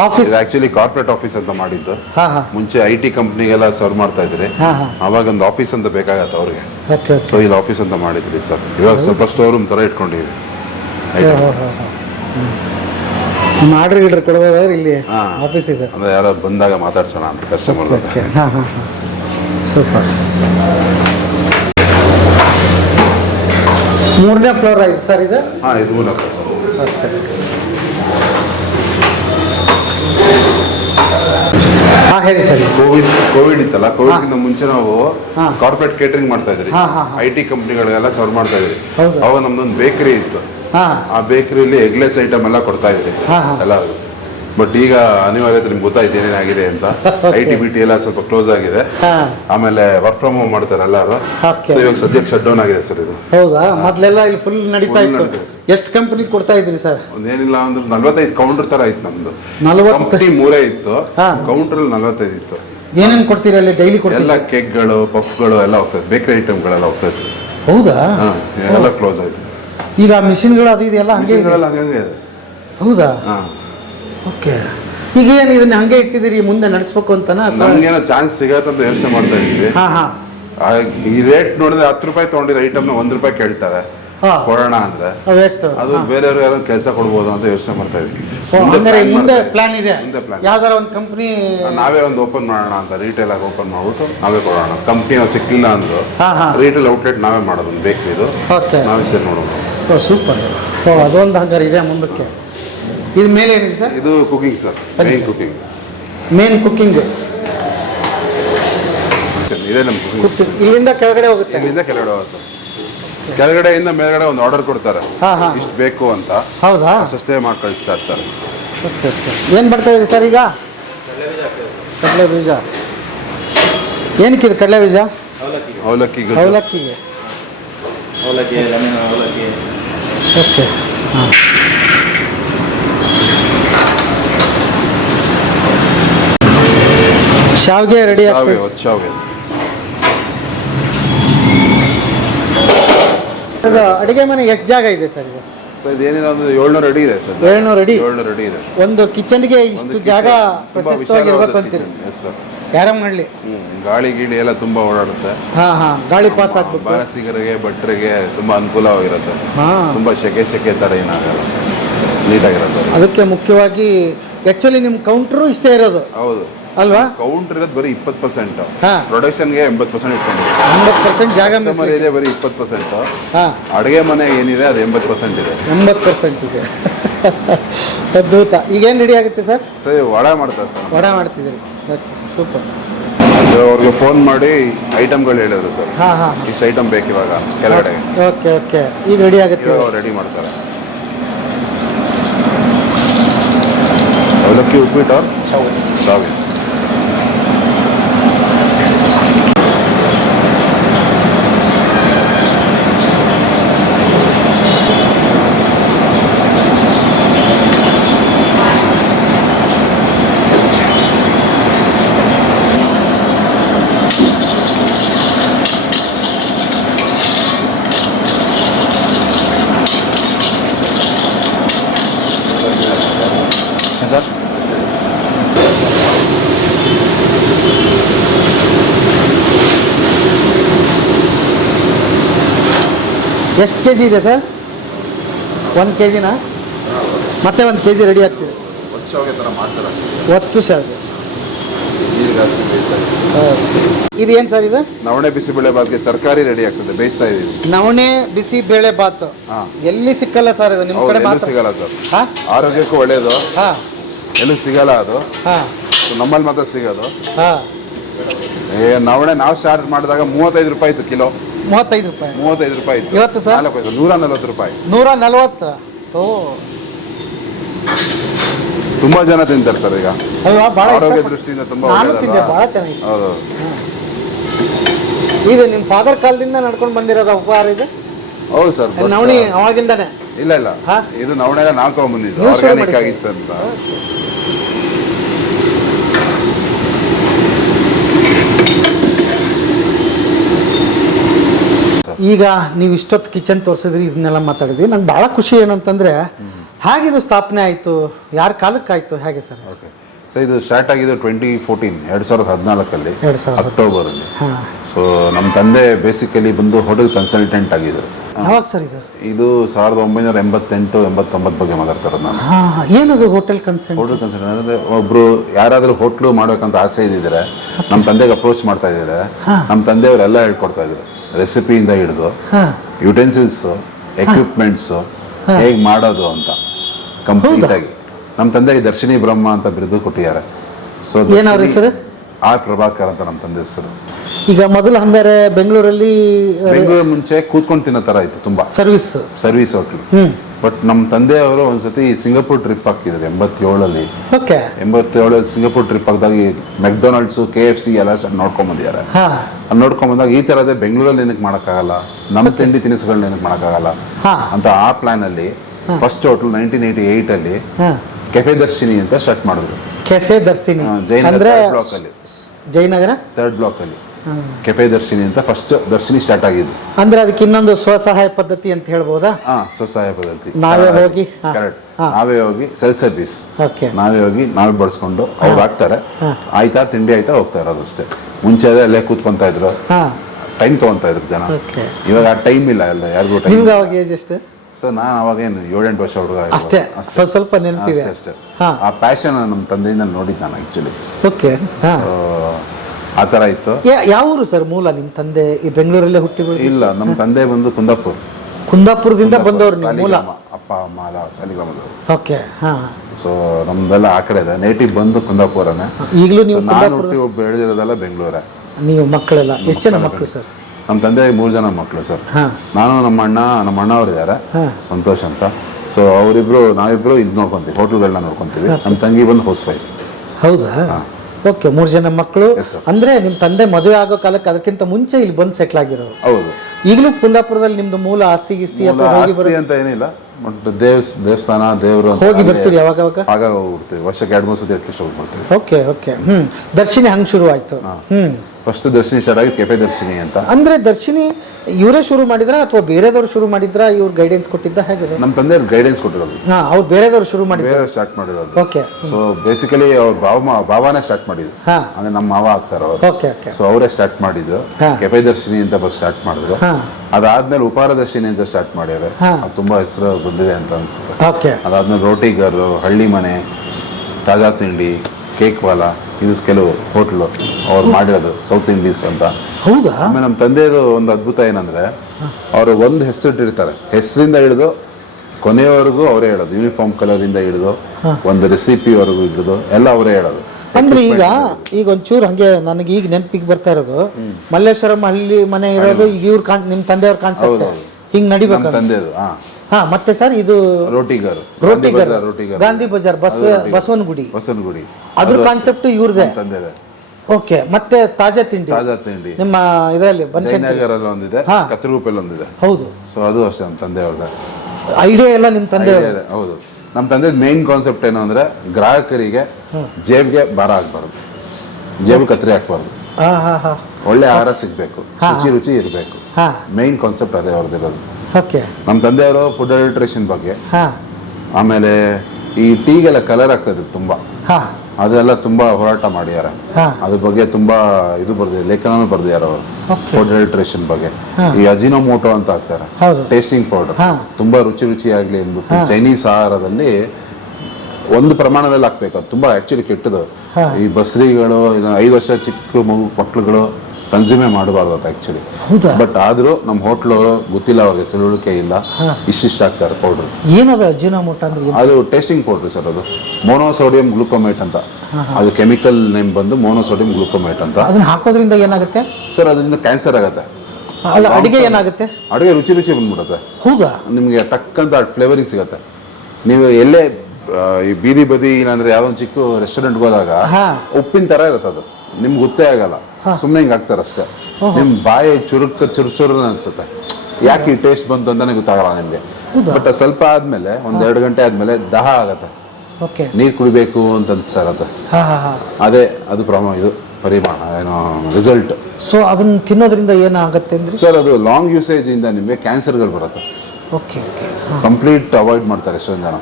ಆಫೀಸ್ ಇದು ಆಕ್ಚುಲಿ ಕಾರ್ಪೊರೇಟ್ ಆಫೀಸ್ ಅಂತ ಮಾಡಿದ್ದು. ಹಾಂ ಹಾಂ. ಮುಂಚೆ IT ಕಂಪ್ನಿಗೆಲ್ಲ ಸರ್ವ್ ಮಾಡ್ತಾ ಇದ್ರಿ. ಹಾಂ ಹಾಂ. ಅವಾಗ ಒಂದು ಆಫೀಸ್ ಅಂತ ಬೇಕಾಗತ್ತೆ ಅವ್ರಿಗೆ. ಓಕೆ ಸೊ ಇಲ್ಲಿ ಆಫೀಸ್ ಅಂತ ಮಾಡಿದ್ರಿ ಸರ್. ಇವಾಗ ಸ್ವಲ್ಪ ಸ್ಟೋರ್ ರೂಮ್ ಥರ ಇಟ್ಕೊಂಡಿದ್ವಿ. ನಿಮ್ಮ ಆರ್ಡರ್ ಗಿಡ್ರ್ ಕೊಡ್ಬೋದಾದ್ರೆ ಇಲ್ಲಿ ಹಾ. ಆಫೀಸ್ ಇದೆ. ಅಂದ್ರೆ ಯಾರೋ ಬಂದಾಗ ಮಾತಾಡ್ಸೋಣ ಅಂತ ಕಸ್ಟಮರ್. ಓಕೆ. ಹಾಂ ಹಾಂ ಹಾಂ. ಸೂಪರ್. 3ನೇ ಫ್ಲೋರ್ ಆಯ್ತು ಸರ್ ಇದು? ಹಾಂ, ಇದು 3 ಸರ್. ಹಾಂ ಹೇಳಿ ಸರ್. ಕೋವಿಡ್ ಇತ್ತಲ್ಲ, ಕೋವಿಡ್ಗಿಂತ ಮುಂಚೆ ನಾವು ಹಾ. ಕಾರ್ಪೊರೇಟ್ ಕೇಟರಿಂಗ್ ಮಾಡ್ತಾ ಇದ್ರಿ. ಹಾ, ಹಾ, ಹಾ. IT ಕಂಪ್ನಿಗಳಿಗೆಲ್ಲ ಸರ್ವ್ ಮಾಡ್ತಾ ಇದ್ರಿ. ಹೌದು. ಅವಾಗ ನಮ್ದೊಂದು ಬೇಕರಿ ಇತ್ತು. ಹಾಂ ಆ ಬೇಕರಿಲಿ ಎಗ್ಲೆಸ್ ಐಟಮ್ ಎಲ್ಲ ಕೊಡ್ತಾ ಇದ್ರಿ. ಹಾ, ಹಾ. ಎಲ್ಲ. ಬಟ್ ಈಗ ಅನಿವಾರ್ಯತೆ ನಿಮ್ಗೆ ಗೊತ್ತಾಯ್ತು ಏನೇನಾಗಿದೆ ಅಂತ. IT BT ಎಲ್ಲ ಸ್ವಲ್ಪ ಕ್ಲೋಸ್ ಆಗಿದೆ. ಹಾಂ. ಆಮೇಲೆ ವರ್ಕ್ ಫ್ರಮ್ ಹೋಮ್ ಮಾಡ್ತಾರೆ ಎಲ್ಲರೂ. Okay. ಸೊ ಇವಾಗ ಸದ್ಯಕ್ಕೆ ಶಟ್ ಡೌನ್ ಆಗಿದೆ ಸರ್ ಇದು. ಹೌದಾ? ಮೊದಲೆಲ್ಲ ಇಲ್ಲಿ ಫುಲ್ ನಡೀತಾ Full ಇತ್ತು. ನಡೀತಾ ಎಷ್ಟು ಕಂಪ್ನಿ ಕೊಡ್ತಾ ಇದ್ರಿ ಸರ್? ಒಂದೇನಿಲ್ಲ ಅಂದ್ರೆ 45 ಕೌಂಟರ್ ತರ ಇತ್ತು ನಮ್ದು. 40? ಕಂಪ್ನಿ 3 ಇತ್ತು. ಹಾ. ಕೌಂಟರ್ 45 ಇತ್ತು. ಏನೇನು ಕೊಡ್ತೀರಿ ಅಲ್ಲಿ? ಡೈಲಿ ಎಲ್ಲ ಕೊಡ್ತೀರಾ? ಕೇಕ್ಗಳು, ಪಫ್ಗಳು ಎಲ್ಲ ಹೋಗ್ತದೆ. ಬೇಕರಿ ಐಟಮ್ಗಳೆಲ್ಲ ಹೋಗ್ತಾ ಇತ್ತು. ಹೌದಾ? ಎಲ್ಲ ಕ್ಲೋಸ್ ಆಯ್ತು. ಈಗ ಮಿಷಿನ್ಗಳು ಅದು ಇದೆಲ್ಲ ಹಂಗೆ ಇದೆ? ಮಿಷಿನ್ಗಳೆಲ್ಲ ಹಂಗೆ ಇದೆ. ಹೌದಾ? ಹಾಂ. ಓಕೆ. ಈಗ ಏನು ಇದನ್ನ ಹಂಗೆ ಇಟ್ಟಿದ್ದೀರಿ, ಮುಂದೆ ನಡೆಸ್ಬೇಕು ಅಂತನಾ? ನಮ್ಗೇನೋ ಚಾನ್ಸ್ ಸಿಗತ್ತೆ ಅಂತ ಯೋಚನೆ ಮಾಡ್ತಾ ಇದೀವಿ. ಹಾಂ ಹಾಂ. ಈ ರೇಟ್ ನೋಡಿದ್ರೆ 10 ರೂಪಾಯಿ ತೊಗೊಂಡಿರೋ ಐಟಮ್ನ 1 ರೂಪಾಯಿ ಕೇಳ್ತಾರೆ. ಹಾಂ. ಕೊಡೋಣ ಅಂದ್ರೆ ವೇಸ್ಟ್. ಅದು ಬೇರೆಯವ್ರು ಯಾರೋ ಕೆಲಸ ಕೊಡ್ಬೋದು ಅಂತ ಯೋಚನೆ ಮಾಡ್ತಾ ಇದೀವಿ. ಹಂಗಾರೆ ಮುಂದೆ ಪ್ಲಾನ್ ಇದೆ? ಮುಂದೆ ಪ್ಲಾನ್. ಯಾವ್ದಾರ ಒಂದು ಕಂಪ್ನಿ ನಾವೇ ಒಂದು ಓಪನ್ ಮಾಡೋಣ ಅಂತ, ರೀಟೇಲ್ ಆಗಿ ಓಪನ್ ಮಾಡ್ಬಿಟ್ಟು ನಾವೇ ಕೊಡೋಣ. ಕಂಪ್ನಿ ಸಿಕ್ಕಿಲ್ಲ ಅಂದ್ರು ಹಾಂ ಹಾಂ. ರೀಟೇಲ್ ಔಟ್ಲೆಟ್ ನಾವೇ ಮಾಡೋದು. ಬೇಕ್ರಿದು ಓಕೆ. ನಾವೇ ಸೇಲ್ ಮಾಡೋದು. ಓ ಸೂಪರ್. ಓ ಅದೊಂದು ಹಂಗಾರೆ ಇದೆ ಮುಂದಕ್ಕೆ. ಇದು ಮೇಲೆ ಏನಿದೆ ಸರ್? ಇದು cooking sir, main cooking. Main cooking ಇದೇ ನಮ್ಮ ಕುಕಿಂಗ್. ಇಲ್ಲಿಂದ ಕೆಳಗಡೆ ಹೋಗುತ್ತೆ? ಇಲ್ಲಿಂದ ಕೆಳಗಡೆ ಹೋಗುತ್ತೆ. ಕೆಳಗಡೆಯಿಂದ ಮೇಲ್ಗಡೆ ಒಂದು ಆರ್ಡರ್ ಕೊಡ್ತಾರೆ. ಹಾಂ ಹಾಂ. ಇಷ್ಟು ಬೇಕು ಅಂತ. ಹೌದಾ? ಅಷ್ಟೇ ಮಾಡಿ ಕಳಿಸ್ತಾ ಇರ್ತಾರೆ. Okay okay. ಏನು ಬರ್ತಾ ಇದೆ ಸರ್ ಈಗ? ಕಡಲೆ ಬೀಜ. ಏನಕ್ಕಿದೆ ಕಡಲೆ ಬೀಜ? ಅವಲಕ್ಕಿ. ಅವಲಕ್ಕಿಗೆ. ಓಕೆ. ಹಾಂ. ಶಾವಿಗೆ ರೆಡಿ ಆಗ್ತದೆ. ಶಾವಿಗೆ. ಇದು ಅಡುಗೆ ಮನೆ ಎಷ್ಟು ಜಾಗ ಇದೆ ಸರ್ ಇದು? ಸೊ ಇದೇನಿಲ್ಲ ಒಂದು 700 ಅಡಿ ಇದೆ ಸರ್. 700 ಅಡಿ? 700 ಅಡಿ ಇದೆ. ಒಂದು ಕಿಚನ್ಗೆ ಇಷ್ಟು ಜಾಗ ಪ್ರಶಸ್ತವಾಗಿರ್ಬೇಕು ಅಂತೀರಿ? Yes sir. ಯಾರ ಮಾಡಲಿ? ಗಾಳಿ ಗೀಳಿ ಎಲ್ಲ ತುಂಬಾ ಓಡಾಡುತ್ತೆ. ಹಾಂ ಹಾಂ. ಗಾಳಿ ಪಾಸ್ ಆಗ್ಬೇಕು. ಬಾರಸಿಗರಿಗೆ ಭಟ್ರಿಗೆ ತುಂಬಾ ಅನುಕೂಲವಾಗಿರುತ್ತೆ. ಹಾಂ. ತುಂಬಾ ಸೆಕೆ ಥರ ಏನಾಗಲ್ಲ, ನೀಟಾಗಿರುತ್ತೆ. ಅದಕ್ಕೆ ಮುಖ್ಯವಾಗಿ ಆ್ಯಕ್ಚುಲಿ ನಿಮ್ಮ ಕೌಂಟ್ರು ಇಷ್ಟೇ ಇರೋದು ಹೌದು ಅಲ್ವಾ? ಕೌಂಟರ್ ಇರೋದು ಬರೀ 20%. ಹಾಂ. ಪ್ರೊಡಕ್ಷನ್ಗೆ 80% ಇಟ್ಕೊಂಡಿದ್ದೀವಿ. 80% ಜಾಗ ಕಸ್ಟಮರ್ ಇದೆ ಬರೀ 20%. ಹಾಂ. ಅಡುಗೆ ಮನೆ ಏನಿದೆ ಅದು 80% ಇದೆ. 80% ಇದೆ. ಅದ್ಭುತ. ಈಗೇನು ರೆಡಿ ಆಗುತ್ತೆ ಸರ್? ಸರಿ, ವಡೆ ಮಾಡ್ತಾರೆ ಸರ್. ವಡೆ ಮಾಡ್ತಿದ್ದೀರಿ? ಸೂಪರ್. ಅವ್ರಿಗೆ ಫೋನ್ ಮಾಡಿ ಐಟಮ್ಗಳು ಹೇಳಿದ್ರು ಸರ್. ಹಾಂ ಹಾಂ. ಇಷ್ಟು ಐಟಮ್ ಬೇಕು ಇವಾಗ ಕೆಳಗಡೆ. Okay okay. ಈಗ ರೆಡಿ ಆಗುತ್ತೆ? ಇವಾಗ ರೆಡಿ ಮಾಡ್ತಾರೆ. ಅವಲಕ್ಕಿ, ಉಪ್ಪಿಟ್ಟು, ಶಾವಿಗೆ. ಸರ್ ಎಷ್ಟು ಕೆ ಜಿ ಇದೆ ಸರ್? 1 ಕೆ ಜಿನಾ? ಮತ್ತೆ 1 ಕೆ ಜಿ ರೆಡಿ ಆಗ್ತಿದೆ. ಹೊಚ್ಚೋಗೆ ಥರ ಮಾಡ್ತಾರೆ. ಒತ್ತು ಸರ್ ಇದು ಏನು ಸರ್ ಇದು? ನವಣೆ ಬಿಸಿಬೇಳೆ ಬಾತ್ಗೆ ತರಕಾರಿ ರೆಡಿ ಆಗ್ತದೆ, ಬೇಯಿಸ್ತಾ ಇದೀವಿ. ನವಣೆ ಬಿಸಿ ಬೇಳೆ ಬಾತು ಎಲ್ಲಿ ಸಿಕ್ಕಲ್ಲ ಸರ್ ಇದು ನಿಮ್ಮ ಕಡೆ ಮಾತ್ರ ಸಿಗಲ್ಲ ಸರ್. ಹಾಂ ಆರೋಗ್ಯಕ್ಕೂ ಒಳ್ಳೇದು. ಹಾಂ ಎಲ್ಲೂ ಸಿಗಲ್ಲ ಅದು. ಹಾಂ ನಮ್ಮಲ್ಲಿ ಮಾತ್ರ ಸಿಗೋದು. ಹಾಂ ನವಣೆ ನಾವು ಸ್ಟಾರ್ಟ್ ಮಾಡಿದಾಗ 35 ರೂಪಾಯಿ ಇತ್ತು ಕಿಲೋ. 35 ರೂಪಾಯಿ. 35 ರೂಪಾಯಿ ಇತ್ತು. ಇವತ್ತು ಸರ್ 140 ರೂಪಾಯಿ. 140. ಓ ತುಂಬಾ ಜನ ತಿಂತಾರೆ ಸರ್ ಈಗ. ಅಲ್ವಾ? ಭಾಳ ಆರೋಗ್ಯ ದೃಷ್ಟಿಯಿಂದ ತುಂಬಾ ನಾನು ತಿಂದೆ, ಒಳ್ಳೆಯದಲ್ವಾ? ಭಾಳ ಚೆನ್ನಾಗಿದೆ. ಹೌದು. ಇದು ನಿಮ್ಮ ಫಾದರ್ ಕಾಲದಿಂದ ನಡ್ಕೊಂಡು ಬಂದಿರೋದು ಉಪಹಾರ ಇದು? ಹೌದು ಸರ್. ನವಣಿ ಅವಾಗಿಂದಾನೆ? ಇಲ್ಲ ಇಲ್ಲ, ಹಾ? ಇದು ನವಣೆಲ್ಲ ನಾವು ತಗೊಂಡ್ಬಂದಿದ್ದು, ನೀವು ಶುರು ಆರ್ಗ್ಯಾನಿಕ್ ಮಾಡಿದ್ದು? ಆಗಿತ್ತು ಅಂತ. ಈಗ ನೀವು ಇಷ್ಟೊತ್ತು ಕಿಚನ್ ತೋರಿಸಿದ್ರಿ, ಇದನ್ನೆಲ್ಲ ಮಾತಾಡಿದ್ವಿ. ನಂಗೆ ಭಾಳ ಖುಷಿ ಏನಂತಂದರೆ ಹೇಗಿದು ಸ್ಥಾಪನೆ ಆಯಿತು, ಯಾರ ಕಾಲಕ್ಕಾಯಿತು, ಹೇಗೆ ಸರ್? ಓಕೆ ಸರ್, ಇದು ಸ್ಟಾರ್ಟ್ ಆಗಿದ್ದು 2014 ಅಕ್ಟೋಬರಲ್ಲಿ. ಸೊ ನಮ್ಮ ತಂದೆ ಬೇಸಿಕಲಿ ಬಂದು ಹೋಟೆಲ್ ಕನ್ಸಲ್ಟೆಂಟ್ ಆಗಿದ್ರು. ಯಾವಾಗ ಸರ್ ಇದು? ಇದು 1988-89 ಬಗ್ಗೆ ಮಾತಾಡ್ತಾರೆ ನಾನು. ಏನದು ಹೋಟೆಲ್ ಕನ್ಸಲ್ಟೆಂಟ್? ಹೋಟೆಲ್ ಕನ್ಸಲ್ಟೆಂಟ್ ಅಂದರೆ ಒಬ್ರು ಯಾರಾದರೂ ಹೋಟ್ಲು ಮಾಡ್ಬೇಕಂತ ಆಸೆ ಇದ್ದಿದ್ರೆ ನಮ್ಮ ತಂದೆಗೆ ಅಪ್ರೋಚ್ ಮಾಡ್ತಾ ಇದ್ದಾರೆ. ನಮ್ಮ ತಂದೆಯವರೆಲ್ಲ ಹೇಳ್ಕೊಡ್ತಾ ಇದ್ರು, ರೆಸಿಪಿಯಿಂದ ಹಿಡಿದು ಯುಟೆನ್ಸಿಲ್ಸು, ಎಕ್ವಿಪ್ಮೆಂಟ್ಸು, ಹೇಗೆ ಮಾಡೋದು ಅಂತ ಕಂಪ್ಲೀಟ್ ಆಗಿ. ನಮ್ಮ ತಂದೆಗೆ ದರ್ಶಿನಿ ಬ್ರಹ್ಮ ಅಂತ ಬಿರುದು ಕೊಟ್ಟಿದ್ದಾರೆ. ಸೊ ಏನವ್ರ ಹೆಸರು? ಆರ್ ಪ್ರಭಾಕರ್ ಅಂತ ನಮ್ಮ ತಂದೆ ಹೆಸರು. ಈಗ ಮೊದಲು ಹಂಗಾರೆ ಬೆಂಗಳೂರು ಮುಂಚೆ ಕೂತ್ಕೊಂಡು ತಿನ್ನೋ ಥರ ಇತ್ತು, ತುಂಬ ಸರ್ವಿಸ್ ಹೋಟ್ಲು. ಬಟ್ ನಮ್ಮ ತಂದೆಯವರು ಒಂದ್ಸತಿ ಸಿಂಗಾಪುರ್ ಟ್ರಿಪ್ ಹಾಕಿದ್ರು 87ಅಲ್ಲಿ. 87 ಸಿಂಗಾಪುರ್ ಟ್ರಿಪ್ ಹಾಕಿದಾಗ ಮೆಕ್ಡೊನಾಲ್ಡ್ಸು, KFC ಎಲ್ಲ ನೋಡ್ಕೊಂಬಂದಿದ್ದಾರೆ. ಅಲ್ಲಿ ನೋಡ್ಕೊಂಬಂದಾಗ ಈ ಥರದೇ ಬೆಂಗಳೂರಲ್ಲಿ ಏನಕ್ಕೆ ಮಾಡೋಕ್ಕಾಗಲ್ಲ, ನಮ್ಮ ತಿಂಡಿ ತಿನಿಸುಗಳನ್ನ ಏನಕ್ಕೆ ಮಾಡೋಕ್ಕಾಗಲ್ಲ ಅಂತ ಆ ಪ್ಲಾನಲ್ಲಿ ಫಸ್ಟ್ ಹೋಟ್ಲು 1988ಅಲ್ಲಿ ಕೆಫೆ ದರ್ಶಿನಿ ಅಂತ ಸ್ಟಾರ್ಟ್ ಮಾಡಿದ್ರು. ಕೆಫೆ ದರ್ಶಿನಿ ಜಯನಗರ ಬ್ಲಾಕ್ ಅಲ್ಲಿ, ಜಯನಗರ 3rd ಬ್ಲಾಕ್ ಅಲ್ಲಿ ಕೆಫೆ ದರ್ಶಿನಿ ಅಂತ ಫಸ್ಟ್ ದರ್ಶಿನಿ ಸ್ಟಾರ್ಟ್ ಆಗಿದ್ದು. ಅಂದ್ರೆ ಅದಕ್ಕೆ ಇನ್ನೊಂದು ಸ್ವಸಹಾಯ ಪದ್ಧತಿ ಅಂತ ಹೇಳ್ಬೋದಾ? ಸ್ವಸಹಾಯ ಪದ್ಧತಿ. ನಾವೇ ಹೋಗಿ ಕರೆಕ್ಟ್, ನಾವೇ ಹೋಗಿ ಸೆಲ್ಫ್ ಸರ್ವಿಸ್, ನಾವೇ ಹೋಗಿ ನಾವೇ ಬಡಿಸ್ಕೊಂಡು ಅವ್ರು ಹಾಕ್ತಾರೆ, ಆಯ್ತಾ ತಿಂಡಿ ಆಯ್ತಾ ಹೋಗ್ತಾ ಇರೋದಷ್ಟೇ. ಮುಂಚೆ ಅಲ್ಲೇ ಕೂತ್ಕೊಂತ ಇದ್ರು, ಟೈಮ್ ತಗೊಂತಾ ಇದ್ರು ಜನ. ಇವಾಗ ಆ ಟೈಮ್ ಇಲ್ಲ, ಎಲ್ಲ ಯಾರಿಗೂ ಟೈಮ್. ಅವಾಗ ಏಜ್ ಎಷ್ಟು? ಸೊ ನಾನು ಅವಾಗೇನು 7-8 ವರ್ಷ ಹುಡುಗ ಅಷ್ಟೇ, ಸ್ವಲ್ಪ ನೆನಪಿದೆ ಅಷ್ಟೇ. ಆ ಪ್ಯಾಷನ್ ನಮ್ಮ ತಂದೆಯಿಂದ ನೋಡಿದ್ದು ನಾನು ಆ್ಯಕ್ಚುಲಿ. ಓಕೆ, ಆ ಥರ ಇತ್ತು. ಯಾವ ಊರು ಸರ್ ಮೂಲ ನಿಮ್ಮ ತಂದೆ? ಈ ಬೆಂಗಳೂರಲ್ಲೇ ಹುಟ್ಟಿ? ಇಲ್ಲ, ನಮ್ಮ ತಂದೆ ಬಂದು ಕುಂದಾಪುರದಿಂದ ಬಂದವರು ಮೂಲ? ಅಪ್ಪ ಅಮ್ಮ ಎಲ್ಲ ಸಾಲಿಗ್ರಾಮದವರು. ಓಕೆ, ಸೊ ನಮ್ದೆಲ್ಲ ಆ ಕಡೆ ಇದೆ, ನೇಟಿವ್ ಬಂದು ಕುಂದಾಪುರನೇ. ಈಗಲೂ ನೀವು? ನಾನು ಹುಟ್ಟಿ ಬೆಳೆದಿರೋದೆಲ್ಲ ಬೆಂಗಳೂರೇ. ನೀವು ಮಕ್ಕಳೆಲ್ಲ ಎಷ್ಟು ಜನ ಮಕ್ಕಳು ಸರ್? ನಮ್ಮ ತಂದೆ 3 ಜನ ಮಕ್ಕಳು ಸರ್. ನಾನು, ನಮ್ಮ ಅಣ್ಣವ್ರು ಇದ್ದಾರೆ, ಸಂತೋಷ್ ಅಂತ. ಸೊ ನಾವಿಬ್ರು ಇದು ನೋಡ್ಕೊಂತೀವಿ, ಹೋಟ್ಲ್ಗಳನ್ನ ನೋಡ್ಕೊಂತೀವಿ. ನಮ್ಮ ತಂಗಿ ಬಂದು ಹೌಸ್ ವೈಫ್. ಹೌದಾ? ಓಕೆ, 3 ಜನ ಮಕ್ಕಳು. ಅಂದ್ರೆ ನಿಮ್ಮ ತಂದೆ ಮದುವೆ ಆಗೋ ಕಾಲಕ್ಕೆ ಅದಕ್ಕಿಂತ ಮುಂಚೆ ಇಲ್ಲಿ ಬಂದು ಸೆಟ್ಲ್ ಆಗಿರೋರು? ಹೌದು. ಈಗಲೂ ಕುಂದಾಪುರದಲ್ಲಿ ನಿಮ್ದು ಮೂಲ ಆಸ್ತಿ ಅಂತ ಏನಿಲ್ಲ, ಬಟ್ ದೇವಸ್ಥಾನ ದೇವರು ಹೋಗಿ ಬರ್ತೀರಿ? ಯಾವಾಗ ಆಗಾಗ ಹೋಗ್ಬಿಡ್ತೀವಿ, ವರ್ಷಕ್ಕೆ 2-3 ಸತಿ ಅಟ್ಲೀಸ್ಟ್ ಹೋಗ್ಬಿಡ್ತೀವಿ. ಓಕೆ. ದರ್ಶಿನಿ ಹಂಗೆ ಶುರು ಆಯ್ತು? ಫಸ್ಟ್ ದರ್ಶಿನಿ ಸ್ಟಾರ್ಟ್ ಆಗಿ ಕೆಫೆ ದರ್ಶಿನಿ ಅಂತ. ಅಂದ್ರೆ ದರ್ಶಿನಿ ಇವರೇ ಶುರು ಮಾಡಿದ್ರ ಅಥವಾ ಬೇರೆದವ್ರು ಶುರು ಮಾಡಿದ್ರ? ಇವ್ರು ಗೈಡೆನ್ಸ್ ಕೊಟ್ಟಿದ್ದ? ಹೇಗೆ? ನಮ್ಮ ತಂದೆ ಗೈಡೆನ್ಸ್ ಕೊಟ್ಟಿರೋದು. ಅವ್ರು ಬೇರೆದವ್ರು ಶುರು ಮಾಡಿದ್ರು, ಬೇರೆ ಸ್ಟಾರ್ಟ್ ಮಾಡಿರೋದು. ಓಕೆ. ಸೊ ಬೇಸಿಕಲಿ ಅವ್ರ ಬಾವಾನೇ ಸ್ಟಾರ್ಟ್ ಮಾಡಿದ್ರು, ಅಂದ್ರೆ ನಮ್ಮ ಮಾವ ಆಗ್ತಾರ ಅವರು. ಓಕೆ. ಸೊ ಅವರೇ ಸ್ಟಾರ್ಟ್ ಮಾಡಿದ್ದು ಕೆಫೆ ದರ್ಶಿನಿ ಅಂತ ಸ್ಟಾರ್ಟ್ ಮಾಡಿದ್ರು. ಅದಾದ್ಮೇಲೆ ಉಪಹಾರ ದರ್ಶಿನಿ ಅಂತ ಸ್ಟಾರ್ಟ್ ಮಾಡಿದ್ರೆ ಅದು ತುಂಬಾ ಹೆಸರು ಬಂದಿದೆ ಅಂತ ಅನ್ಸುತ್ತೆ. ಓಕೆ. ಅದಾದ್ಮೇಲೆ ರೋಟಿಗರ್, ಹಳ್ಳಿ ಮನೆ, ತಾಜಾ ತಿಂಡಿ, ಕೇಕ್ ವಾಲಾ, ಇದು ಕೆಲವು ಹೋಟ್ಲು ಅವ್ರು ಮಾಡಿರೋದು ಸೌತ್ ಇಂಡೀಸ್ ಅಂತ. ಹೌದಾ? ಆಮೇಲೆ ನಮ್ಮ ತಂದೆಯವರು ಒಂದು ಅದ್ಭುತ ಏನಂದ್ರೆ, ಅವರು ಒಂದು ಹೆಸರಿಟ್ಟಿರ್ತಾರೆ, ಹೆಸರಿಂದ ಹಿಡಿದು ಕೊನೆಯವರೆಗೂ ಅವರೇ ಹೇಳೋದು. ಯೂನಿಫಾರ್ಮ್ ಕಲರ್ ಇಂದ ಹಿಡಿದು ಒಂದು ರೆಸಿಪಿವರೆಗೂ ಹಿಡಿದು ಎಲ್ಲ ಅವರೇ ಹೇಳೋದು. ಅಂದ್ರೆ ಈಗ ಒಂಚೂರು ಹಂಗೆ ನನಗೆ ಈಗ ನೆನಪಿಗೆ ಬರ್ತಾ ಇರೋದು, ಮಲ್ಲೇಶ್ವರಂ ಹಳ್ಳಿ ಮನೆ ಇರೋದು ಈಗ ಇವ್ರ ನಿಮ್ಮ ತಂದೆಯವ್ರ ಕಾನ್ಸೆಪ್ಟ್ ಹಿಂಗ್ ನಡಿಬೇಕು ತಂದೆದು. ಮತ್ತೆ ಸರ್ ಇದು ರೋಟಿಗರ್, ಗಾಂಧಿ ಬಜಾರ್, ಬಸವನಗುಡಿ ಅದ್ರ ಕಾನ್ಸೆಪ್ಟ್ ಇವ್ರದೇ ತಂದೆದೆ. ಓಕೆ. ಮತ್ತೆ ತಾಜಾ ತಿಂಡಿ ನಿಮ್ಮ ಇದರಲ್ಲಿ ಜಯನಗರಲ್ಲಿ ಒಂದಿದೆ, ಕತ್ರಗುಪ್ಪೆಯಲ್ಲಿ ಒಂದಿದೆ. ಹೌದು. ಸೊ ಅದು ಅಷ್ಟೇ ನಮ್ಮ ತಂದೆಯವ್ರದ್ದು ಐಡಿಯಾ ಎಲ್ಲ ನಿಮ್ಮ ತಂದೆ? ಹೌದು. ನಮ್ಮ ತಂದೆ ಮೇನ್ ಕಾನ್ಸೆಪ್ಟ್ ಏನು ಅಂದ್ರೆ, ಗ್ರಾಹಕರಿಗೆ ಜೇಬ್ಗೆ ಭಾರ ಆಗ್ಬಾರ್ದು, ಜೇಬು ಕತ್ರಿ ಹಾಕ್ಬಾರ್ದು, ಒಳ್ಳೆ ಆಹಾರ ಸಿಗ್ಬೇಕು, ರುಚಿ ಇರಬೇಕು. ಮೇನ್ ಕಾನ್ಸೆಪ್ಟ್ ಅದೇ ಅವ್ರದ್ದಿರೋದು. ನಮ್ಮ ತಂದೆಯವರು ಫುಡ್ ಅಡಲ್ಟ್ರೇಷನ್ ಬಗ್ಗೆ, ಆಮೇಲೆ ಈ ಟೀಗೆಲ್ಲ ಕಲರ್ ಆಗ್ತಾ ಇದ್ರು ತುಂಬಾ. ಅದೆಲ್ಲ ತುಂಬಾ ಹೋರಾಟ ಮಾಡಿದ್ದಾರೆ. ಅದ್ರ ಬಗ್ಗೆ ತುಂಬಾ ಇದು ಬರ್ದಿದೆ, ಲೇಖನೂ ಬರ್ದಿದ್ದಾರೆ ಅವರು ಫುಡ್ ಅಡಲ್ಟ್ರೇಷನ್ ಬಗ್ಗೆ. ಈ ಅಜಿನೋಮೋಟೋ ಅಂತ ಹಾಕ್ತಾರೆ, ಟೇಸ್ಟಿಂಗ್ ಪೌಡರ್, ತುಂಬಾ ರುಚಿಯಾಗ್ಲಿ ಅಂದ್ಬಿಟ್ಟು ಚೈನೀಸ್ ಆಹಾರದಲ್ಲಿ ಒಂದು ಪ್ರಮಾಣದಲ್ಲಿ ಹಾಕ್ಬೇಕು. ಅದು ತುಂಬಾ ಆಕ್ಚುಲಿ ಕೆಟ್ಟದು. ಈ ಬಸ್ರಿಗಳು 5 ವರ್ಷ ಚಿಕ್ಕ ಮಕ್ಳುಗಳು ಕನ್ಸ್ಯೂಮೇ ಮಾಡಬಾರ್ದು ಅದು ಆಕ್ಚುಲಿ. ಬಟ್ ಆದ್ರೂ ನಮ್ಮ ಹೋಟ್ಲವರು ಗೊತ್ತಿಲ್ಲ, ಅವ್ರಿಗೆ ತಿಳುವಳಿಕೆ ಇಲ್ಲ, ಇಷ್ಟಿಷ್ಟ ಹಾಕ್ತಾರೆ ಪೌಡರ್. ಏನದು ಅಜಿನೋಮೋಟೋ ಅಂದ್ರೆ? ಅದು ಟೇಸ್ಟಿಂಗ್ ಪೌಡರ್ ಸರ್. ಅದು ಮೋನೋಸೋಡಿಯಂ ಗ್ಲೂಕೋಮೇಟ್ ಅಂತ, ಅದು ಕೆಮಿಕಲ್ ನೇಮ್ ಬಂದು ಮೋನೋಸೋಡಿಯಂ ಗ್ಲೂಕೋಮೇಟ್ ಅಂತ. ಅದನ್ನ ಹಾಕೋದ್ರಿಂದ ಏನಾಗುತ್ತೆ ಸರ್? ಅದರಿಂದ ಕ್ಯಾನ್ಸರ್ ಆಗುತ್ತೆ. ಅಲ್ಲ, ಅಡಿಗೆ ಏನಾಗುತ್ತೆ? ಅಡುಗೆ ರುಚಿ ಬಂದ್ಬಿಡುತ್ತೆ. ಹೌದಾ? ನಿಮಗೆ ಟಕ್ಕಂತ ಫ್ಲೇವರಿಂಗ್ ಸಿಗುತ್ತೆ. ನೀವು ಎಲ್ಲೇ ಈ ಬೀದಿ ಬದಿ ಇಲ್ಲಾಂದ್ರೆ ಯಾವ್ದೊಂದು ಚಿಕ್ಕ ರೆಸ್ಟೋರೆಂಟ್ಗೆ ಹೋದಾಗ ಉಪ್ಪಿನ ತರ ಇರುತ್ತೆ, ಅದು ನಿಮ್ಗೆ ಗೊತ್ತೇ ಆಗಲ್ಲ, ಸುಮ್ಮನೆ ಹಿಂಗೆ ಹಾಕ್ತಾರೆ ಅಷ್ಟೇ. ನಿಮ್ ಬಾಯಿ ಚುರುಚುರು ಅನ್ಸುತ್ತೆ, ಯಾಕೆ ಈ ಟೇಸ್ಟ್ ಬಂತು ಅಂತಾನೆ ಗೊತ್ತಾಗಲ್ಲ ನಿಮ್ಗೆ. ಬಟ್ ಸ್ವಲ್ಪ ಆದ್ಮೇಲೆ 1-2 ಗಂಟೆ ಆದ್ಮೇಲೆ ದಾಹ ಆಗತ್ತೆ, ನೀರ್ ಕುಡಿಬೇಕು ಅಂತ ಅನ್ಸತ್ತೆ. ಅದೇ ಅದು ಇದು ಪರಿಮಾಣ ಏನೋ ರಿಸಲ್ಟ್. ಸೊ ಅದನ್ನ ತಿನ್ನೋದ್ರಿಂದ ಏನಾಗುತ್ತೆ ಅಂದ್ರೆ ಸರ್, ಅದು ಲಾಂಗ್ ಯೂಸೇಜ್ ಇಂದ ನಿಮ್ಗೆ ಕ್ಯಾನ್ಸರ್ಗಳು ಬರುತ್ತೆ. ಕಂಪ್ಲೀಟ್ ಅವಾಯ್ಡ್ ಮಾಡ್ತಾರೆ ಎಷ್ಟೊಂದು ಜನ.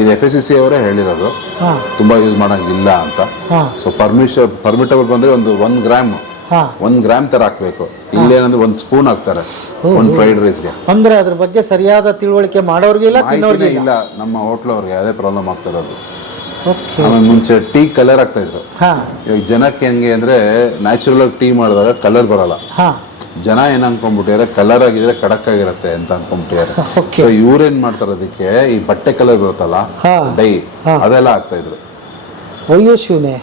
ಇದು FSCC ಅವರೇ ಹೇಳಿರೋದು, ತುಂಬಾ ಯೂಸ್ ಮಾಡಂಗಿಲ್ಲ ಅಂತ. ಸೊ ಪರ್ಮಿಟಬಲ್ ಬಂದ್ರೆ ಒಂದು 1 ಗ್ರಾಮ್ ತರ ಹಾಕ್ಬೇಕು. ಇಲ್ಲೇನಂದ್ರೆ 1 ಸ್ಪೂನ್ ಹಾಕ್ತಾರೆ ಒಂದು ಫ್ರೈಡ್ ರೈಸ್ಗೆ. ಅಂದ್ರೆ ಅದ್ರ ಬಗ್ಗೆ ಸರಿಯಾದ ತಿಳುವಳಿಕೆ ಮಾಡೋರ್ಗೆ ಇಲ್ಲ, ತಿನ್ನೋರ್ಗೆ ಇಲ್ಲ. ನಮ್ಮ ಹೋಟ್ಲ್ ಅವ್ರಿಗೆ ಅದೇ ಪ್ರಾಬ್ಲಮ್ ಆಗ್ತಿರೋದು. ಆಮೇಲೆ ಮುಂಚೆ ಟೀ ಕಲರ್ ಆಗ್ತಾ ಇದ್ರು. ಇವಾಗ ಜನಕ್ಕೆ ಹೆಂಗೆ ಅಂದ್ರೆ ನ್ಯಾಚುರಲ್ ಆಗಿ ಟೀ ಮಾಡಿದಾಗ ಕಲರ್ ಬರಲ್ಲ. ಜನ ಏನ್ ಅನ್ಕೊಂಡ್ಬಿಟ್ಟಿದ್ದಾರೆ, ಕಲರ್ ಆಗಿದ್ರೆ ಖಡಕ್ ಆಗಿರತ್ತೆ ಅಂತ ಅನ್ಕೊಂಡ್ಬಿಟ್ಟಿದ್ದಾರೆ. ಸೊ ಇವ್ರೇನ್ ಮಾಡ್ತಾರೆ, ಅದಕ್ಕೆ ಈ ಬಟ್ಟೆ ಕಲರ್ ಬರುತ್ತಲ್ಲ ಡೈ, ಅದೆಲ್ಲ ಆಗ್ತಾ ಇದ್ರು. ಅಯ್ಯೋ ಶಿವನೇ.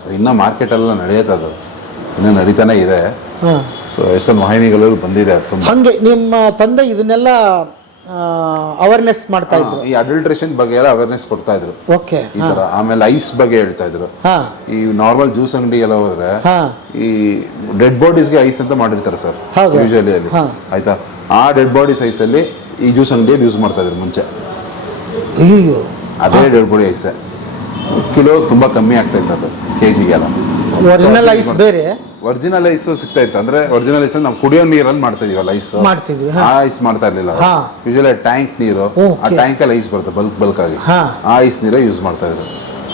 ಸೊ ಇನ್ನ ಮಾರ್ಕೆಟ್ ಎಲ್ಲ ನಡೆಯುತ್ತೆ, ಅದು ಇನ್ನ ನಡೀತಾನೆ ಇದೆ. ಸೊ ಎಷ್ಟೊಂದು ವಾಹಿನಿಗಳು ಬಂದಿದೆ. ತುಂಬಾ ಹಂಗೆ ನಿಮ್ಮ ತಂದೆ ಇದನ್ನೆಲ್ಲ ಅವೇರ್ನೆಸ್ ಮಾಡ್ತಾ ಇದ್ರು. ಈ ಅಡಲ್ಟ್ರೇಷನ್ ಬಗ್ಗೆ ಎಲ್ಲ ಅವೇರ್ನೆಸ್ ಕೊಡ್ತಾ ಇದ್ರು ಈ ತರ. ಆಮೇಲೆ ಐಸ್ ಬಗ್ಗೆ ಹೇಳ್ತಾ ಇದ್ರು. ಈ ನಾರ್ಮಲ್ ಜ್ಯೂಸ್ ಅಂಗಡಿ ಎಲ್ಲ ಹೋದ್ರೆ ಈ ಡೆಡ್ ಬಾಡೀಸ್ಗೆ ಐಸ್ ಅಂತ ಮಾಡಿರ್ತಾರೆ ಸರ್ ಯೂಶಲಿ ಅಲ್ಲಿ, ಆಯ್ತಾ? ಆ ಡೆಡ್ ಬಾಡೀಸ್ ಐಸ್ ಅಲ್ಲಿ ಈ ಜ್ಯೂಸ್ ಅಂಗಡಿಯಲ್ಲಿ ಯೂಸ್ ಮಾಡ್ತಾ ಇದ್ರು ಮುಂಚೆ. ಅದೇ ಡೆಡ್ ಬಾಡಿ ಐಸ್ ಕಿಲೋ ತುಂಬಾ ಕಮ್ಮಿ ಆಗ್ತಾ ಇತ್ತು, ಅದು ಕೆಜಿಗೆಲ್ಲ. ಒರಿಜಿನಲ್ ಐಸ್ ಬೇರೆ, ಒರಿಜಿನಲ್ ಐಸ್ ಸಿಗ್ತಾ ಇತ್ತು. ಅಂದ್ರೆ ಒರಿಜಿನಲ್ ಐಸ್ ನಾವು ಕುಡಿಯೋ ನೀರಲ್ಲಿ ಮಾಡ್ತಾ ಇದೀವಲ್ಲ ಐಸ್, ಆ ಐಸ್ ಮಾಡ್ತಾ ಇರ್ಲಿಲ್ಲ. ಯೂಶಲಿ ಟ್ಯಾಂಕ್ ನೀರು, ಆ ಟ್ಯಾಂಕ್ ಅಲ್ಲಿ ಐಸ್ ಬರುತ್ತೆ ಬಲ್ಕ್ ಆಗಿ, ಆ ಐಸ್ ನೀರೇ ಯೂಸ್ ಮಾಡ್ತಾ ಇದ್ರು.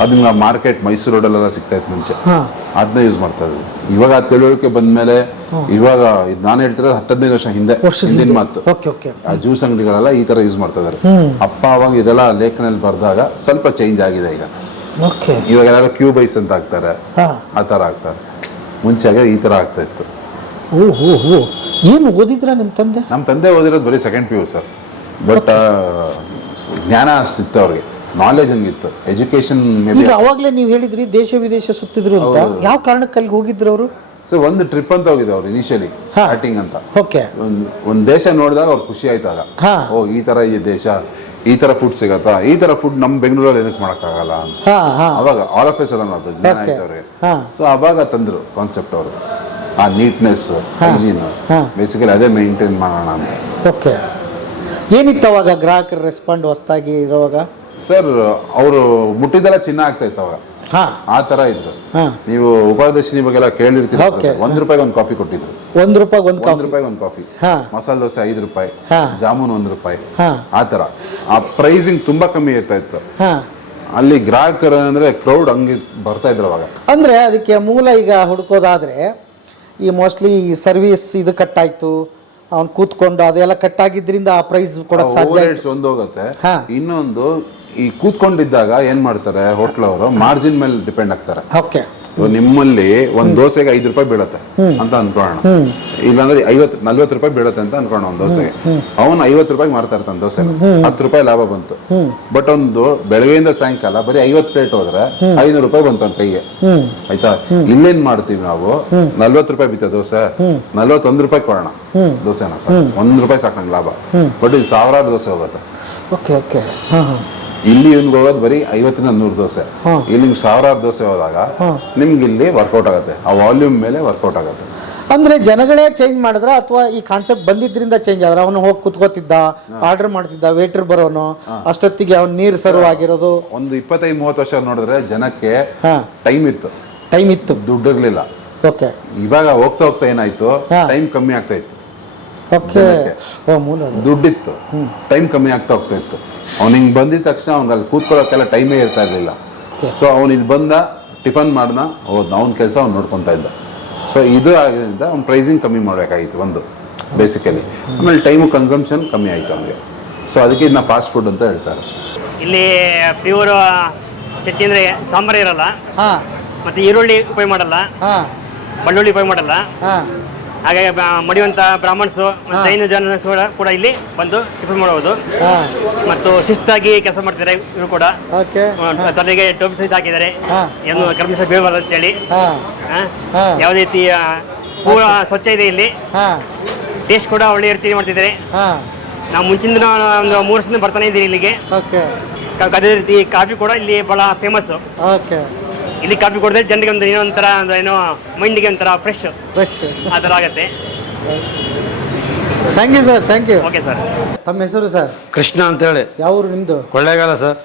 ಅದನ್ನ ಮಾರ್ಕೆಟ್ ಮೈಸೂರು ರೋಡಲ್ಲೆಲ್ಲ ಸಿಗ್ತಾ ಇತ್ತು ಮುಂಚೆ, ಅದನ್ನ ಯೂಸ್ ಮಾಡ್ತಾ ಇದ್ರು. ಇವಾಗ ಆ ತಿಳುವಳಿಕೆ ಬಂದ್ಮೇಲೆ, ಇವಾಗ ನಾನು ಹೇಳ್ತಿರೋದು 10-15 ವರ್ಷ ಹಿಂದಿನ ಮಾತು. ಆ ಜ್ಯೂಸ್ ಅಂಗಡಿಗಳೆಲ್ಲ ಈ ತರ ಯೂಸ್ ಮಾಡ್ತಾ ಇದಾರೆ. ಅಪ್ಪ ಅವಾಗ ಇದೆಲ್ಲ ಲೇಖನಲ್ಲಿ ಬರ್ದಾಗ ಸ್ವಲ್ಪ ಚೇಂಜ್ ಆಗಿದೆ ಈಗ. ಇವಾಗ ಎಲ್ಲಾರು ಕ್ಯೂಬ್ ಐಸ್ ಅಂತ ಹಾಕ್ತಾರೆ, ಆ ತರ ಹಾಕ್ತಾರೆ. ಮುಂಚೆಗೆ ಈ ತರ ಆಗ್ತಾ ಇತ್ತು. ಏನು ಓದಿದ್ರ ನಿಮ್ಮ ತಂದೆ? ನಮ್ಮ ತಂದೆ ಓದಿರೋದು ಬರೀ 2nd PU ಸರ್. ಬಟ್ ಜ್ಞಾನ ಅಷ್ಟಿತ್ತು ಅವ್ರಿಗೆ, ನಾಲೆಜ್ ಹಂಗಿತ್ತು, ಎಜುಕೇಶನ್. ಈಗ ಅವಾಗಲೇ ನೀವು ಹೇಳಿದ್ರಿ ದೇಶ ವಿದೇಶ ಸುತ್ತಿದ್ರು ಅಂತ, ಯಾವ ಕಾರಣಕ್ಕೆ ಅಲ್ಲಿಗೆ ಹೋಗಿದ್ರು ಅವರು? ಸರ್ ಒಂದು ಟ್ರಿಪ್ ಅಂತ ಹೋಗಿದ್ರು ಅವ್ರು ಇನಿಷಿಯಲಿ ಸ್ಟಾರ್ಟಿಂಗ್ ಅಂತ. ಒಂದು ದೇಶ ನೋಡಿದಾಗ ಅವ್ರು ಖುಷಿ ಆಯ್ತಾಗ, ಓ ಈ ತರ ಈ ದೇಶ, ಈ ತರ ಫುಡ್ ಸಿಗತ್ತಾ, ಈ ತರ ಫುಡ್ ನಮ್ಮ ಬೆಂಗಳೂರಲ್ಲಿ ಏನಕ್ಕೆ ಮಾಡೋಕ್ಕಾಗಲ್ಲ ಅಂತ. ಅವಾಗ ಆಲ್ ಆಫ್ ಎ ಸಡನ್ ಅದು ಜ್ಞಾನ ಆಯ್ತು ಅವ್ರಿಗೆ. ಸೊ ಅವಾಗ ತಂದ್ರು ಕಾನ್ಸೆಪ್ಟ್ ಅವರು, ಆ ನೀಟ್ನೆಸ್, ಹೈಜೀನ್, ಬೇಸಿಕಲಿ ಅದೇ ಮೇಂಟೈನ್ ಮಾಡೋಣ ಅಂತ. ಏನಿತ್ತು ಅವಾಗ ಗ್ರಾಹಕರ ರೆಸ್ಪಾಂಡ್ ಹೊಸದಾಗಿ ಇರುವಾಗ? ಸರ್ ಅವರು ಮುಟ್ಟಿದೆಲ್ಲ ಚಿನ್ನ ಆಗ್ತಾ ಇತ್ತು ಅವಾಗ, ಆ ತರ ಇದ್ರು. ನೀವು ಉಪಾದರ್ಶಿನಿ ಬಗ್ಗೆ ಎಲ್ಲ ಕೇಳಿರ್ತೀರ. ₹1 ಒಂದು ಕಾಫಿ ಕೊಟ್ಟಿದ್ರು. ₹1 ಒಂದು ಕಾಫಿ. ಮಸಾಲೆ ದೋಸೆ ₹5, ಜಾಮೂನ್ ₹1, ಆ ತರ. ಆ ಪ್ರೈಸಿಂಗ್ ತುಂಬಾ ಕಮ್ಮಿ ಇರ್ತಾ ಇತ್ತು ಅಲ್ಲಿ. ಗ್ರಾಹಕರು ಅಂದ್ರೆ ಕ್ರೌಡ್ ಹಂಗೆ ಬರ್ತಾ ಇದ್ರು ಅವಾಗ. ಅಂದ್ರೆ ಅದಕ್ಕೆ ಮೂಲ ಈಗ ಹುಡುಕೋದಾದ್ರೆ, ಈ ಮೋಸ್ಟ್ಲಿ ಸರ್ವಿಸ್ ಇದು ಕಟ್ಟಾಯ್ತು, ಅವ್ನು ಕೂತ್ಕೊಂಡು ಅದೆಲ್ಲ ಕಟ್ಟಾಗಿದ್ರಿಂದ ಆ ಪ್ರೈಸ್ ಕೊಡೋಕೆ ಸಾಧ್ಯ. ಒಂದು ಹೋಗುತ್ತೆ. ಇನ್ನೊಂದು, ಈ ಕೂತ್ಕೊಂಡಿದ್ದಾಗ ಏನ್ ಮಾಡ್ತಾರೆ ಹೋಟ್ಲ್ ಅವರು, ಮಾರ್ಜಿನ್ ಮೇಲೆ ಡಿಪೆಂಡ್ ಆಗ್ತಾರೆ. ನಿಮ್ಮಲ್ಲಿ ಒಂದ್ ದೋಸೆಗೆ ₹5 ಬೀಳತ್ತೆ ಅಂತ ಅನ್ಕೊಳ್ಳೋಣ, ಇಲ್ಲಾಂದ್ರೆ ₹40 ಬೀಳತ್ತೆ ಅಂತ ಅನ್ಕೊಳ್ಳೋಣ ಒಂದ್ ದೋಸೆಗೆ. ಅವನು ₹50 ಮಾರ್ತಾ ಇರ್ತಾನೆ ದೋಸೆ, ₹10 ಲಾಭ ಬಂತು. ಬಟ್ ಒಂದು ಬೆಳಗ್ಗೆಯಿಂದ ಸಾಯಂಕಾಲ ಬರೀ 50 ಪ್ಲೇಟ್ ಹೋದ್ರೆ ₹500 ಬಂತು ಅವ್ನ ಕೈಗೆ, ಆಯ್ತಾ? ಇಲ್ಲೇನ್ ಮಾಡ್ತೀವಿ ನಾವು, ₹40 ಬಿತ್ತ ದೋಸೆ, ₹41 ಕೊಡೋಣ ದೋಸೆನ ಸರ್, ₹1 ಸಾಕು ನಂಗೆ ಲಾಭ. ಬಟ್ ಇಲ್ಲಿ ಸಾವಿರಾರು ದೋಸೆ ಹೋಗುತ್ತೆ. ಇಲ್ಲಿ ಇವ್ನಿಗೆ ಹೋಗೋದು ಬರೀ 50-100 ದೋಸೆ, ಇಲ್ಲಿ ನಿಮ್ಗೆ ಸಾವಿರಾರು ದೋಸೆ ಹೋದಾಗ ನಿಮ್ಗೆ ಇಲ್ಲಿ ವರ್ಕೌಟ್ ಆಗುತ್ತೆ, ಆ ವಾಲ್ಯೂಮ್ ಮೇಲೆ ವರ್ಕೌಟ್ ಆಗುತ್ತೆ. ಅಂದ್ರೆ ಜನಗಳೇ ಚೇಂಜ್ ಮಾಡಿದ್ರ ಅಥವಾ ಈ ಕಾನ್ಸೆಪ್ಟ್ ಬಂದಿದ್ರಿಂದ ಚೇಂಜ್ ಆದ್ರೆ? ಅವನು ಹೋಗಿ ಕುತ್ಕೋತಿದ್ದ, ಆರ್ಡರ್ ಮಾಡ್ತಿದ್ದ, ವೇಟರ್ ಬರೋನು, ಅಷ್ಟೊತ್ತಿಗೆ ಅವ್ನು ನೀರು ಸರ್ವ್ ಆಗಿರೋದು. ಒಂದು 25-30 ವರ್ಷ ನೋಡಿದ್ರೆ ಜನಕ್ಕೆ ಟೈಮ್ ಇತ್ತು, ದುಡ್ಡು ಇರ್ಲಿಲ್ಲ. ಇವಾಗ ಹೋಗ್ತಾ ಹೋಗ್ತಾ ಏನಾಯ್ತು, ಟೈಮ್ ಕಮ್ಮಿ ಆಗ್ತಾ ಇತ್ತು. ದುಡ್ಡಿತ್ತು, ಟೈಮ್ ಕಮ್ಮಿ ಆಗ್ತಾ ಹೋಗ್ತಾ ಇತ್ತು. ಅವ್ನು ಹಿಂಗೆ ಬಂದಿದ ತಕ್ಷಣ ಅವ್ನಿಗೆ ಅಲ್ಲಿ ಕೂತ್ಕೊಳ್ಳೋಕ್ಕೆಲ್ಲ ಟೈಮೇ ಇರ್ತಾ ಇರಲಿಲ್ಲ. ಓಕೆ. ಸೊ ಅವ್ನು ಇಲ್ಲಿ ಬಂದ ಟಿಫನ್ ಮಾಡ್ದ ಹೋದ್ ಅವ್ನ ಕೆಲಸ ಅವ್ನು ನೋಡ್ಕೊತಾ ಇದ್ದ. ಸೊ ಇದು ಆಗಿದ್ದರಿಂದ ಅವ್ನು ಪ್ರೈಸಿಂಗ್ ಕಮ್ಮಿ ಮಾಡಬೇಕಾಗಿತ್ತು ಒಂದು ಬೇಸಿಕಲಿ. ಆಮೇಲೆ ಟೈಮು ಕನ್ಸಂಪ್ಷನ್ ಕಮ್ಮಿ ಆಯಿತು ಅವನಿಗೆ. ಸೊ ಅದಕ್ಕೆ ಇದನ್ನ ಫಾಸ್ಟ್ ಫುಡ್ ಅಂತ ಹೇಳ್ತಾರೆ. ಇಲ್ಲಿ ಪ್ಯೂರ್ ಚಟ್ನಿ ಅಂದರೆ ಸಾಂಬಾರು ಇರಲ್ಲ, ಹಾಂ ಮತ್ತು ಈರುಳ್ಳಿ ಉಪಯೋಗ ಮಾಡಲ್ಲ, ಹಾಂ ಬೆಳ್ಳುಳ್ಳಿ ಉಪಯೋಗ ಮಾಡಲ್ಲ. ಹಾಂ ಹಾಗೆ ಮಡಿಯುವಂಥ ಬ್ರಾಹ್ಮಣ್ಸು ಜೈನ ಜನ ಕೂಡ ಇಲ್ಲಿ ಬಂದು ಟಿಫನ್ ಮಾಡಬಹುದು. ಹಾಂ ಮತ್ತು ಶಿಸ್ತಾಗಿ ಕೆಲಸ ಮಾಡ್ತಾರೆ ಇವರು ಕೂಡ. ಓಕೆ. ತಲೆಗೆ ಟೋಪಿ ಸಹಿತ ಹಾಕಿದ್ದಾರೆ, ಹಾಂ. ಏನು ಕರ್ಮಿಷ ಬೀಳಬಾರ್ದು ಅಂತೇಳಿ. ಹಾಂ ಹಾಂ. ಯಾವುದೇ ರೀತಿಯ ಪೂರ ಸ್ವಚ್ಛ ಇದೆ ಇಲ್ಲಿ. ಹಾಂ ಟೇಸ್ಟ್ ಕೂಡ ಒಳ್ಳೆ ರೀತಿ ಮಾಡ್ತಿದ್ದಾರೆ. ಹಾಂ. ನಾವು ಮುಂಚಿನ ಒಂದು 3 ವರ್ಷದಿಂದ ಬರ್ತಾನೆ ಇದ್ದೀವಿ ಇಲ್ಲಿಗೆ. ಓಕೆ ಅದೇ ರೀತಿ ಕಾಫಿ ಕೂಡ ಇಲ್ಲಿ ಭಾಳ ಫೇಮಸ್ಸು. ಓಕೆ. ಇಲ್ಲಿ ಕಾಫಿ ಕುಡಿದ್ರೆ ಜನರಿಗೆ ಒಂದು ಏನೋ ಒಂಥರ ಏನೋ ಮೈಂಡಿಗೆ ಒಂಥರ ಫ್ರೆಶ್ ಬೆಸ್ಟ್. ಆ ಥರ ಆಗುತ್ತೆ. Thank you sir, thank you. Okay sir. ತಮ್ಮ ಹೆಸರು ಸರ್? ಕೃಷ್ಣ ಅಂತೇಳಿ. ಯಾವ ಊರು ನಿಮ್ಮದು? ಕೊಳ್ಳೇಗಾಲ ಸರ್.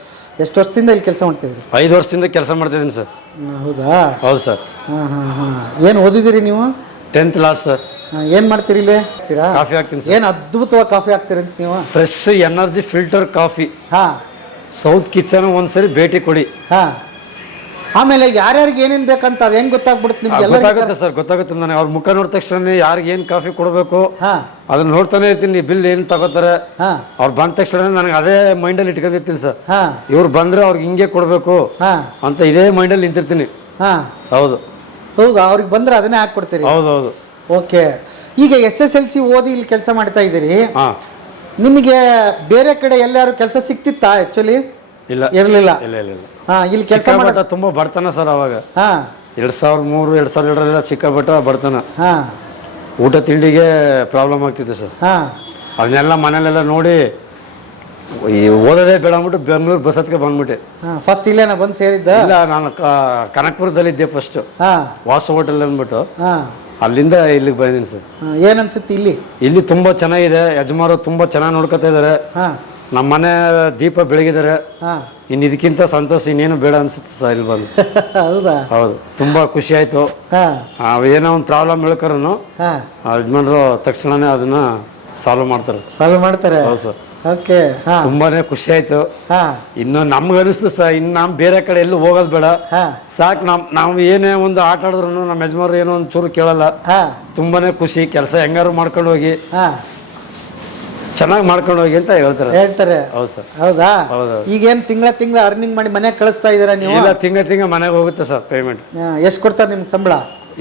ಎಷ್ಟು ವರ್ಷದಿಂದ ಇಲ್ಲಿ ಕೆಲಸ ಮಾಡ್ತಿದ್ರಿ? 5 ವರ್ಷದಿಂದ ಕೆಲಸ ಮಾಡ್ತಿದ್ದೀನಿ ಸರ್. ಹೌದಾ? ಹೌದು ಸರ್. ಹಾಂ ಹಾಂ ಹಾಂ. ಏನು ಓದಿದ್ದೀರಿ ನೀವು? 10th last sir. ಏನು ಮಾಡ್ತೀರಿ ಇಲ್ಲಿ? ಕಾಫಿ ಹಾಕ್ತೀನಿ ಸರ್. ಏನು ಅದ್ಭುತವಾಗಿ ಕಾಫಿ ಹಾಕ್ತೀರಿ ಅಂತ ನೀವು? Fresh energy filter coffee. ಹಾಂ. ಸೌತ್ ಕಿಚನ್ ಒಂದ್ಸರಿ ಭೇಟಿ ಕೊಡಿ. ಹಾಂ. ಆಮೇಲೆ ಯಾರ್ಯಾರಿಗೆ ಏನೇನು ಬೇಕಂತ ಅದು ಹೆಂಗೆ ಗೊತ್ತಾಗ್ಬಿಡುತ್ತೆ ನಿಮ್ಗೆ? ಗೊತ್ತಾಗುತ್ತೆ ಸರ್, ಗೊತ್ತಾಗುತ್ತೆ. ನನಗೆ ಅವ್ರ ಮುಖ ನೋಡಿದ ತಕ್ಷಣ ಯಾರಿಗೆ ಏನು ಕಾಫಿ ಕೊಡಬೇಕು ಹಾಂ ಅದನ್ನ ನೋಡ್ತಾನೆ ಇರ್ತೀನಿ. ಬಿಲ್ ಏನು ತಗೋತಾರೆ ಹಾಂ ಅವ್ರು ಬಂದ ತಕ್ಷಣ ನನಗೆ ಅದೇ ಮೈಂಡಲ್ಲಿ ಇಟ್ಕೊಂಡಿರ್ತೀನಿ ಸರ್. ಹಾಂ. ಇವ್ರು ಬಂದರೆ ಅವ್ರಿಗೆ ಹಿಂಗೆ ಕೊಡಬೇಕು ಹಾಂ ಅಂತ ಇದೇ ಮೈಂಡಲ್ಲಿ ನಿಂತಿರ್ತೀನಿ. ಹಾಂ. ಹೌದು ಹೌದಾ? ಅವ್ರಿಗೆ ಬಂದರೆ ಅದನ್ನೇ ಹಾಕ್ಕೊಡ್ತೀರಿ? ಹೌದು ಹೌದು. ಓಕೆ. ಈಗ SSLC ಓದಿ ಇಲ್ಲಿ ಕೆಲಸ ಮಾಡ್ತಾ ಇದ್ದೀರಿ. ಹಾಂ. ನಿಮಗೆ ಬೇರೆ ಕಡೆ ಎಲ್ಲಾರು ಕೆಲಸ ಸಿಕ್ತಿತ್ತಾ? ಆ್ಯಕ್ಚುಲಿ ಇಲ್ಲ ಇರಲಿಲ್ಲ. ಇಲ್ಲ ಇಲ್ಲ ಇಲ್ಲ. ಹಾಂ. ಇಲ್ಲಿ ಕೆಲಸ ಮಾಡ ತುಂಬ ಬಡತನ ಸರ್ ಅವಾಗ. ಹಾಂ 2003 2002 ಸಿಕ್ಕಾಬಿಟ್ಟ ಬಡತನ. ಹಾಂ. ಊಟ ತಿಂಡಿಗೆ ಪ್ರಾಬ್ಲಮ್ ಆಗ್ತಿತ್ತು ಸರ್. ಹಾಂ. ಅದನ್ನೆಲ್ಲ ಮನೇಲೆಲ್ಲ ನೋಡಿ ಈ ಓದೋದೇ ಬೇಡ ಅಂದ್ಬಿಟ್ಟು ಬೆಂಗಳೂರು ಬಸ್ ಹತ್ಗೆ ಬಂದ್ಬಿಟ್ಟೆ. ಹಾಂ. ಫಸ್ಟ್ ಇಲ್ಲೇನ ಬಂದು ಸೇರಿದ್ದ? ಇಲ್ಲ, ನಾನು ಕನಕಪುರದಲ್ಲಿದ್ದೆ ಫಸ್ಟು. ಹಾಂ. ವಾಸು ಹೋಟೆಲ್ ಅಂದ್ಬಿಟ್ಟು ಹಾಂ. ಅಲ್ಲಿಂದ ಇಲ್ಲಿಗೆ ಬಂದಿದ್ದೀನಿ ಸರ್. ಏನು ಅನ್ಸುತ್ತೆ ಇಲ್ಲಿ? ಇಲ್ಲಿ ತುಂಬ ಚೆನ್ನಾಗಿದೆ. ಯಜಮಾನರು ತುಂಬ ಚೆನ್ನಾಗಿ ನೋಡ್ಕೊತಾ ಇದ್ದಾರೆ. ಹಾಂ. ನಮ್ಮ ಮನೆ ದೀಪ ಬೆಳಗಿದ್ದಾರೆ. ಹಾಂ. ಇನ್ನು ಇದಕ್ಕಿಂತ ಸಂತೋಷ ಇನ್ನೇನು ಬೇಡ ಅನ್ಸುತ್ತೆ ಸರ್ ಇಲ್ಲಿ ಬಂದು. ಹೌದಾ? ಹೌದು, ತುಂಬ ಖುಷಿ ಆಯಿತು. ಹಾಂ. ಏನೋ ಒಂದು ಪ್ರಾಬ್ಲಮ್ ಹೇಳ್ಕರೂ ಹಾಂ ಯಜಮಾನರು ತಕ್ಷಣನೇ ಅದನ್ನ ಸಾಲ್ವ್ ಮಾಡ್ತಾರೆ. ಸಾಲ್ವ್ ಮಾಡ್ತಾರೆ? ಹೌದು ಸರ್. ಓಕೆ. ಹಾಂ. ತುಂಬಾನೇ ಖುಷಿ ಆಯ್ತು. ಹಾಂ. ಇನ್ನು ನಮ್ಗೆ ಅನಿಸ್ತು ಸರ್, ಇನ್ನು ನಾವು ಬೇರೆ ಕಡೆ ಎಲ್ಲೂ ಹೋಗೋದು ಬೇಡ, ಹಾಂ ಸಾಕು. ನಾವು ಏನೇ ಒಂದು ಆಟ ಆಡಿದ್ರು ನಮ್ಮ ಯಜಮಾನರು ಏನೋ ಒಂದು ಚೂರು ಕೇಳಲ್ಲ. ಹಾಂ. ತುಂಬಾನೇ ಖುಷಿ. ಕೆಲಸ ಹೆಂಗಾರು ಮಾಡ್ಕೊಂಡು ಹೋಗಿ, ಹಾಂ ಚೆನ್ನಾಗಿ ಮಾಡ್ಕೊಂಡು ಹೋಗಿ ಅಂತ ಹೇಳ್ತಾರೆ. ಹೌದು ಸರ್. ಹೌದಾ? ಹೌದು. ಈಗೇನು ತಿಂಗಳ ಅರ್ನಿಂಗ್ ಮಾಡಿ ಮನೆಗೆ ಕಳಿಸ್ತಾ ಇದ್ದೀರಾ ನೀವು? ಇಲ್ಲ, ತಿಂಗಳ ಮನೆಗೆ ಹೋಗುತ್ತೆ ಸರ್ ಪೇಮೆಂಟ್. ಎಷ್ಟು ಕೊಡ್ತಾರೆ ನಿಮ್ಗೆ ಸಂಬಳ?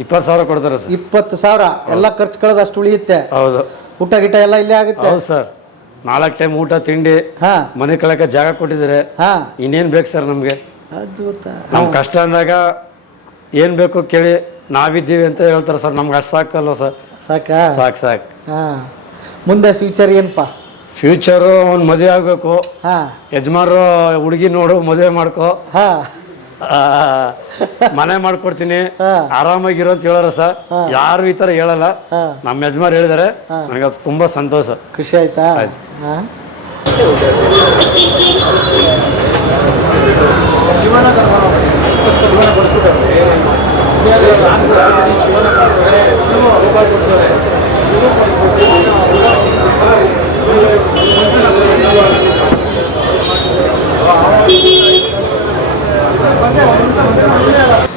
20,000 ಕೊಡ್ತಾರೆ ಸರ್. 20,000 ಎಲ್ಲ ಖರ್ಚು ಕಳೆದು ಅಷ್ಟು ಉಳಿಯುತ್ತೆ? ಹೌದು. ಊಟ ಗಿಟ ಎಲ್ಲ ಇಲ್ಲೇ ಆಗುತ್ತೆ? ಹೌದು ಸರ್. 4 ಟೈಮ್ ಊಟ ತಿಂಡಿ, ಹಾಂ. ಮನೆ ಕಳಕ್ಕೆ ಜಾಗ ಕೊಟ್ಟಿದ್ದಾರೆ. ಹಾಂ. ಇನ್ನೇನು ಬೇಕು ಸರ್ ನಮಗೆ? ಅದ್ಭುತ. ನಮ್ಮ ಕಷ್ಟ ಅಂದಾಗ ಏನು ಬೇಕು ಕೇಳಿ ನಾವಿದ್ದೀವಿ ಅಂತ ಹೇಳ್ತಾರೆ ಸರ್. ನಮ್ಗೆ ಅಷ್ಟು ಸಾಕಲ್ವ ಸರ್? ಸಾಕಾ? ಸಾಕು. ಹಾಂ. ಮುಂದೆ ಫ್ಯೂಚರ್ ಏನಪ್ಪ? ಫ್ಯೂಚರು ಒಂದು ಮದುವೆ ಆಗಬೇಕು. ಹಾಂ. ಯಜಮಾನರು ಹುಡುಗಿ ನೋಡು ಮದುವೆ ಮಾಡ್ಕೊ, ಹಾಂ. ಮನೆ ಮಾಡ್ಕೊಡ್ತೀನಿ, ಹಾಂ. ಆರಾಮಾಗಿರೋ ಅಂತ ಹೇಳೋರು ಸರ್. ಯಾರು ಈ ಥರ ಹೇಳಲ್ಲ. ಹಾಂ. ನಮ್ಮ ಯಜಮಾನ್ ಹೇಳಿದ್ದಾರೆ. ನನಗೆ ಅದು ತುಂಬ ಸಂತೋಷ. ಖುಷಿ ಆಯ್ತಾ? ಆಯ್ತು. ಹಾಂ.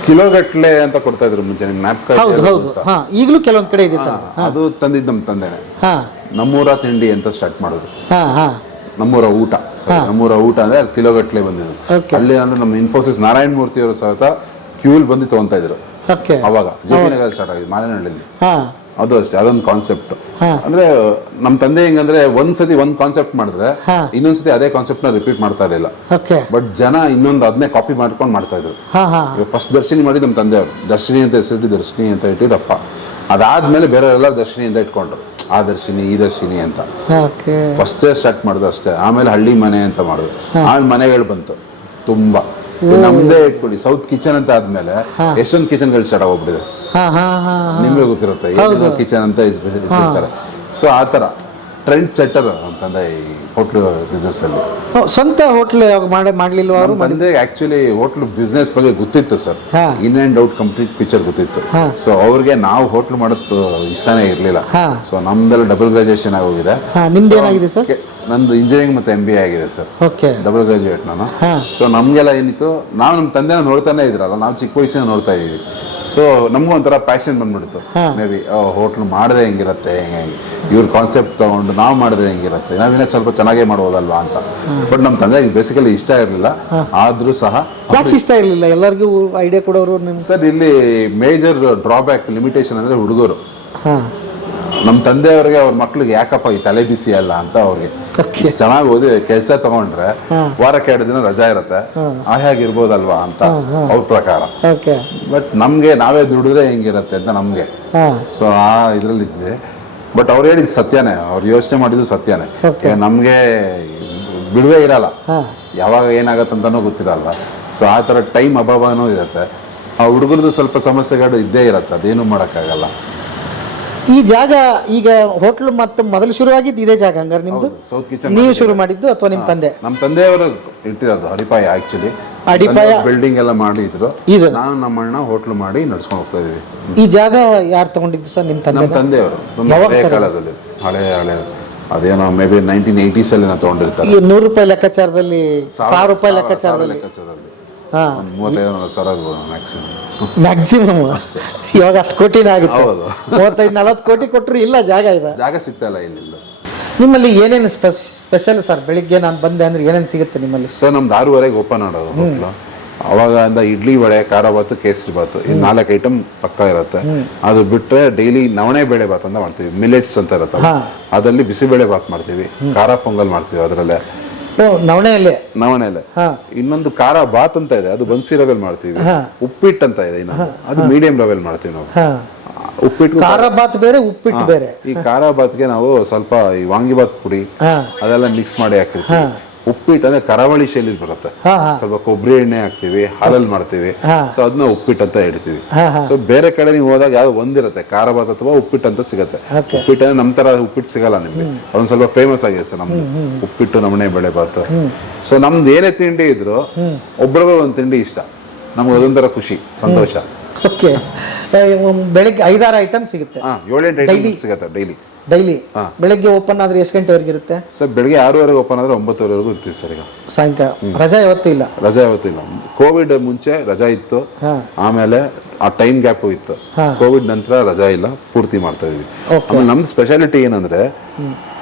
ಕಿಲೋಗಟ್ಲೆ ಅಂತ ಕೊಡ್ತಾ ಇದ್ರು ಮುಂಚೆ. ನ್ಯಾಪ್ಕಾಯ್ ಹೌದು ಹೌದು. ಹಾಂ. ಈಗಲೂ ಕೆಲವೊಂದು ಕಡೆ ಇದೆ ಸರ್. ಅದು ತಂದಿದ್ದು ನಮ್ಮ ತಂದೆನೆ. ಹಾಂ. ನಮ್ಮೂರ ತಿಂಡಿ ಅಂತ ಸ್ಟಾರ್ಟ್ ಮಾಡೋದು. ಹಾಂ ಹಾಂ. ನಮ್ಮೂರ ಊಟ. ನಮ್ಮೂರ ಊಟ ಅಂದ್ರೆ ಅಲ್ಲಿ ಕಿಲೋಗಟ್ಲೆ ಬಂದಿದ್ದು. Okay. ಅಲ್ಲಿ ಅಂದ್ರೆ ನಮ್ಮ ಇನ್ಫೋಸಿಸ್ ನಾರಾಯಣ ಮೂರ್ತಿ ಅವರು ಸಹ ಕ್ಯೂಲ್ ಬಂದು ತಗೊಂತಾ ಇದ್ರು ಓಕೆ. ಅವಾಗ. JP ನಗರ ಸ್ಟಾರ್ಟ್ ಆಗಿದ್ದು ಮಾರೇನಹಳ್ಳಿಲಿ. ಹಾಂ. ಅದು ಅಷ್ಟೇ, ಅದೊಂದು ಕಾನ್ಸೆಪ್ಟ್. ಹಾ. ಅಂದ್ರೆ ನಮ್ಮ ತಂದೆ ಹೆಂಗಂದ್ರೆ ಒಂದ್ಸತಿ ಒಂದ್ ಕಾನ್ಸೆಪ್ಟ್ ಮಾಡಿದ್ರೆ ಹಾ. ಇನ್ನೊಂದ್ಸತಿ ಅದೇ ಕಾನ್ಸೆಪ್ಟ್ ನ ರಿಪೀಟ್ ಮಾಡ್ತಾ ಇರಲಿಲ್ಲ. ಓಕೆ. ಬಟ್ ಜನ ಇನ್ನೊಂದು ಅದನ್ನೇ ಕಾಪಿ ಮಾಡ್ಕೊಂಡು ಮಾಡ್ತಾ ಇದ್ರು. ಹಾಂ ಹಾಂ. ಫಸ್ಟ್ ದರ್ಶಿನಿ ಮಾಡಿ ನಮ್ಮ ತಂದೆ ಅವರು ದರ್ಶಿನಿ ಅಂತ ಹೆಸರಿಟ್ಟು ದರ್ಶಿನಿ ಅಂತ ಇಟ್ಟಿದ್ದಪ್ಪ. ಅದಾದ್ಮೇಲೆ ಬೇರೆಯವರೆಲ್ಲ ದರ್ಶಿನಿ ಅಂತ ಇಟ್ಕೊಂಡ್ರು. ಆ ದರ್ಶಿನಿ ಈ ದರ್ಶಿನಿ ಅಂತ ಓಕೆ. ಫಸ್ಟೇ ಸ್ಟಾರ್ಟ್ ಮಾಡೋದು ಅಷ್ಟೇ. ಆಮೇಲೆ ಹಳ್ಳಿ ಮನೆ ಅಂತ ಮಾಡೋದು. ಆಮೇಲೆ ಮನೆಗಳು ಬಂತು ತುಂಬಾ. ನಮ್ದೇ ಇಟ್ಕೊಳ್ಳಿ, ಸೌತ್ ಕಿಚನ್ ಅಂತ ಆದ್ಮೇಲೆ ಎಷ್ಟೊಂದು ಕಿಚನ್ಗಳು ಸ್ಟಾರ್ಟ್ ಆಗೋಗ್ಬಿಟ್ಟಿದೆ. ಹಾಂ ಹಾಂ ಹಾಂ. ನಿಮಗೆ ಗೊತ್ತಿರುತ್ತೆ ಏನೇನೋ ಕಿಚನ್ ಅಂತ ಇಟ್ಟಿರ್ತಾರೆ. ಸೊ ಆ ಥರ ಟ್ರೆಂಡ್ ಸೆಟ್ಟರ್ ಅಂತಂದ್ರೆ ಈ ಹೋಟ್ಲು ಬಿಸ್ನೆಸ್ ಅಲ್ಲಿ. ಸ್ವಂತ ಹೋಟ್ಲ್ ಮಾಡ್ಲಿಲ್ವ ಅವರು? ತಂದೆ ಆಕ್ಚುಲಿ ಹೋಟ್ಲು ಬಿಸ್ನೆಸ್ ಬಗ್ಗೆ ಗೊತ್ತಿತ್ತು sir. In and out complete picture ಗೊತ್ತಿತ್ತು. ಸೊ ಅವ್ರಿಗೆ ನಾವು ಹೋಟ್ಲು ಮಾಡೋದು ಇಷ್ಟನೇ ಇರಲಿಲ್ಲ. ಸೊ ನಮ್ದೆಲ್ಲ ಡಬಲ್ ಗ್ರಾಜುಯೇಷನ್ ಆಗೋಗಿದೆ. ನಿಮ್ದೇನಾಗಿದೆ ಸರ್? ನಂದು ಇಂಜಿನಿಯರಿಂಗ್ ಮತ್ತು MBA ಆಗಿದೆ ಸರ್. ಓಕೆ. ಡಬಲ್ ಗ್ರಾಜುಯೇಟ್ ನಾನು. ಸೊ ನಮಗೆಲ್ಲ ಏನಿತ್ತು, ನಾವು ನಮ್ಮ ತಂದೆನ ನೋಡ್ತಾನೆ ಇದ್ರಲ್ಲ, ನಾವು ಚಿಕ್ಕ ವಯಸ್ಸಿನ ನೋಡ್ತಾ ಇದೀವಿ. ಸೊ ನಮಗೂ ಒಂಥರ ಪ್ಯಾಷನ್ ಬಂದ್ಬಿಡ್ತು. ಮೇ ಬಿ ಹೋಟ್ಲ್ ಮಾಡಿದ್ರೆ ಹೆಂಗಿರುತ್ತೆ, ಇವ್ರ ಕಾನ್ಸೆಪ್ಟ್ ತೊಗೊಂಡು ನಾವು ಮಾಡಿದ್ರೆ ಹೆಂಗಿರುತ್ತೆ, ನಾವಿನ್ನ ಸ್ವಲ್ಪ ಚೆನ್ನಾಗೇ ಮಾಡ್ಬೋದಲ್ವಾ ಅಂತ. ಬಟ್ ನಮ್ಮ ತಂದೆಗೆ ಬೇಸಿಕಲಿ ಇಷ್ಟ ಇರಲಿಲ್ಲ. ಆದರೂ ಸಹ ಯಾಕೆ ಇಷ್ಟ ಇರಲಿಲ್ಲ? ಎಲ್ಲರಿಗೂ ಐಡಿಯಾ ಕೊಡೋರು ನಿಮ್ಮ ಸರ್. ಇಲ್ಲಿ ಮೇಜರ್ ಡ್ರಾಬ್ಯಾಕ್ ಲಿಮಿಟೇಷನ್ ಅಂದರೆ ಹುಡುಗರು. ಹಾಂ. ನಮ್ಮ ತಂದೆಯವ್ರಿಗೆ ಅವ್ರ ಮಕ್ಳಿಗೆ ಯಾಕಪ್ಪ ಈ ತಲೆ ಬಿಸಿ ಅಲ್ಲ ಅಂತ ಅವ್ರಿಗೆ. ಇಷ್ಟು ಚೆನ್ನಾಗಿ ಓದಿ ಕೆಲಸ ತಗೊಂಡ್ರೆ ವಾರಕ್ಕೆ 2 ದಿನ ರಜಾ ಇರುತ್ತೆ, ಹಾಗಿರ್ಬೋದಲ್ವಾ ಅಂತ ಅವ್ರ ಪ್ರಕಾರ. ಬಟ್ ನಮ್ಗೆ ನಾವೇ ದುಡಿದ್ರೆ ಹೆಂಗಿರುತ್ತೆ ಅಂತ ನಮ್ಗೆ. ಸೊ ಆ ಇದ್ರಲ್ಲಿದ್ವಿ. ಬಟ್ ಅವ್ರು ಹೇಳಿದ್ ಸತ್ಯನೇ, ಅವ್ರು ಯೋಚನೆ ಮಾಡಿದ್ದು ಸತ್ಯನೇ. ನಮ್ಗೆ ಬಿಡುವೆ ಇರಲ್ಲ, ಯಾವಾಗ ಏನಾಗತ್ತಂತನೂ ಗೊತ್ತಿರಲ್ಲ. ಸೊ ಆ ಥರ ಟೈಮ್ ಅಭಾವನೂ ಇರುತ್ತೆ. ಆ ಹುಡುಗರದ್ದು ಸ್ವಲ್ಪ ಸಮಸ್ಯೆಗಳು ಇದ್ದೇ ಇರುತ್ತೆ, ಅದೇನು ಮಾಡೋಕ್ಕಾಗಲ್ಲ. ಈ ಜಾಗ ಈಗ ಹೋಟ್ಲು ಮತ್ತು ಮೊದಲು ಶುರುವಾಗಿದ್ದು ಇದೇ ಜಾಗ ಹಂಗಾರೆ ನಿಮ್ದು? ಸೌತ್ ಕಿಚನ್ ನೀವು ಶುರು ಮಾಡಿದ್ದು ಅಥವಾ ನಿಮ್ಮ ತಂದೆ? ನಮ್ಮ ತಂದೆಯವರು ಇಟ್ಟಿರೋದು ಅಡಿಪಾಯ. ಆಕ್ಚುಲಿ ಅಡಿಪಾಯ ಬಿಲ್ಡಿಂಗ್ ಎಲ್ಲ ಮಾಡಿದ್ರು. ಇದು ನಾವು ನಮ್ಮ ಅಣ್ಣ ಹೋಟ್ಲು ಮಾಡಿ ನಡ್ಸ್ಕೊಂಡು ಹೋಗ್ತಾ ಇದೀವಿ. ಈ ಜಾಗ ಯಾರು ತಗೊಂಡಿದ್ದು ಸರ್? ನಿಮ್ಮ ತಂದೆ? ನಮ್ಮ ತಂದೆಯವರು ಹಳೆ ಕಾಲದಲ್ಲಿ, ಹಳೆ ಅದೇನೋ ಮೇ ಬಿ 1980s ಅಲ್ಲಿ ನಾವು ತಗೊಂಡಿರ್ತಾರೆ. ಈ 100 ರೂಪಾಯಿ ಲೆಕ್ಕಾಚಾರದಲ್ಲಿ, 1000 ರೂಪಾಯಿ ಲೆಕ್ಕಾಚಾರದಲ್ಲಿ 35-40 ಸಾವಿರ ಮ್ಯಾಕ್ಸಿಮಮ್. ಇವಾಗ ಅಷ್ಟು ಕೋಟಿನೇ ಆಗುತ್ತೆ. 35-40 ಕೋಟಿ ಕೊಟ್ಟರು ಇಲ್ಲ ಜಾಗ ಇದೆ, ಜಾಗ ಸಿಗ್ತಾ ಇಲ್ಲ ಇಲ್ಲಿಲ್ಲ. ನಿಮ್ಮಲ್ಲಿ ಏನೇನು ಸ್ಪೆಷಲ್ ಸರ್? ಬೆಳಿಗ್ಗೆ ನಾನು ಬಂದೆ ಅಂದ್ರೆ ಏನೇನು ಸಿಗುತ್ತೆ ನಿಮ್ಮಲ್ಲಿ? ಸರ್ ನಮ್ದು 6:30ಗೆ ಓಪನ್ ಮಾಡೋದು ಹೋಟ್ಲು. ಅವಾಗ ಇಡ್ಲಿ, ವಡೆ, ಖಾರ ಬಾತು, ಕೇಸರಿ ಬಾತು, ಈ 4 ಐಟಮ್ ಪಕ್ಕ ಇರುತ್ತೆ. ಅದು ಬಿಟ್ಟರೆ ಡೈಲಿ ನವಣೆ ಬೇಳೆ ಬಾತ್ ಅಂತ ಮಾಡ್ತೀವಿ, ಮಿಲೆಟ್ಸ್ ಅಂತ ಇರುತ್ತೆ. ಅದರಲ್ಲಿ ಬಿಸಿಬೇಳೆ ಬಾತ್ ಮಾಡ್ತೀವಿ, ಖಾರ ಪೊಂಗಲ್ ಮಾಡ್ತೀವಿ ಅದರಲ್ಲೇ, ನವಣೆಯಲ್ಲೇ. ಇನ್ನೊಂದು ಖಾರ ಬಾತ್ ಅಂತ ಇದೆ, ಅದು ಬನ್ಸಿ ರವೆಲ್ ಮಾಡ್ತೀವಿ. ಉಪ್ಪಿಟ್ಟು ಅಂತ ಇದೆ ಇನ್ನೊಂದು, ಅದು ಮೀಡಿಯಂ ರವೆಲ್ ಮಾಡ್ತೀವಿ ನಾವು. ಉಪ್ಪಿಟ್ಟು ಖಾರ ಬಾತ್ ಬೇರೆ, ಉಪ್ಪಿಟ್ಟು ಬೇರೆ. ಈ ಖಾರ ಬಾತ್ಗೆ ನಾವು ಸ್ವಲ್ಪ ಈ ವಾಂಗಿಬಾತ್ ಪುಡಿ ಅದೆಲ್ಲ ಮಿಕ್ಸ್ ಮಾಡಿ ಹಾಕಿರ್ತೀವಿ. ಉಪ್ಪಿಟ್ಟು ಅಂದ್ರೆ ಕರಾವಳಿ ಶೈಲಿ ಬರುತ್ತೆ, ಸ್ವಲ್ಪ ಕೊಬ್ಬರಿ ಎಣ್ಣೆ ಹಾಕ್ತಿವಿ, ಹಾಲಲ್ಲಿ ಮಾಡ್ತೀವಿ. ಸೊ ಅದನ್ನ ಉಪ್ಪಿಟ್ಟು ಅಂತ ಹೇಳ್ತೀವಿ. ಸೊ ಬೇರೆ ಕಡೆ ನೀವು ಹೋದಾಗ ಯಾವ್ದು ಒಂದಿರುತ್ತೆ, ಖಾರ ಬಾತ್ ಅಥವಾ ಉಪ್ಪಿಟ್ಟು ಅಂತ ಸಿಗುತ್ತೆ. ಉಪ್ಪಿಟ್ಟು ಅಂದ್ರೆ ನಮ್ ತರ ಉಪ್ಪಿಟ್ಟು ಸಿಗಲ್ಲ ನಿಮ್ಗೆ, ಅದೊಂದು ಸ್ವಲ್ಪ ಫೇಮಸ್ ಆಗಿದೆ ಸರ್ ನಮ್ದು ಉಪ್ಪಿಟ್ಟು, ನವಣೆ ಬೇಳೆ ಬಾತ್. ಸೊ ನಮ್ದು ಏನೇ ತಿಂಡಿ ಇದ್ರು ಒಬ್ರಿಗೂ ಒಂದು ತಿಂಡಿ ಇಷ್ಟ, ನಮ್ಗೆ ಅದೊಂಥರ ಖುಷಿ, ಸಂತೋಷ. ಓಕೆ. ಬೆಳಿಗ್ಗೆ 5-6 ಐಟಮ್ ಸಿಗುತ್ತೆ, 7-8 ಐಟಮ್ ಸಿಗುತ್ತೆ ಡೈಲಿ. ಬೆಳಿಗ್ಗೆ ಓಪನ್ ಆದ್ರೆ ಎಷ್ಟು ಗಂಟೆವರೆಗೆ ಇರುತ್ತೆ ಸರ್? ಬೆಳಿಗ್ಗೆ 6:30 ಓಪನ್ ಆದ್ರೆ 9:00ವರೆಗೂ ಇರ್ತೀವಿ ಸರ್. ಈಗ ಸಾಯಂಕಾಲ ರಜಾ ಯಾವತ್ತೂ ಇಲ್ಲ? ರಜಾ ಯಾವತ್ತೂ ಇಲ್ಲ. ಕೋವಿಡ್ ಮುಂಚೆ ರಜಾ ಇತ್ತು, ಆಮೇಲೆ ಆ ಟೈಮ್ ಗ್ಯಾಪ್ ಇತ್ತು. ಕೋವಿಡ್ ನಂತರ ರಜಾ ಇಲ್ಲ, ಪೂರ್ತಿ ಮಾಡ್ತಾ ಇದೀವಿ. ಆಮೇಲೆ ನಮ್ದು ಸ್ಪೆಷಾಲಿಟಿ ಏನಂದ್ರೆ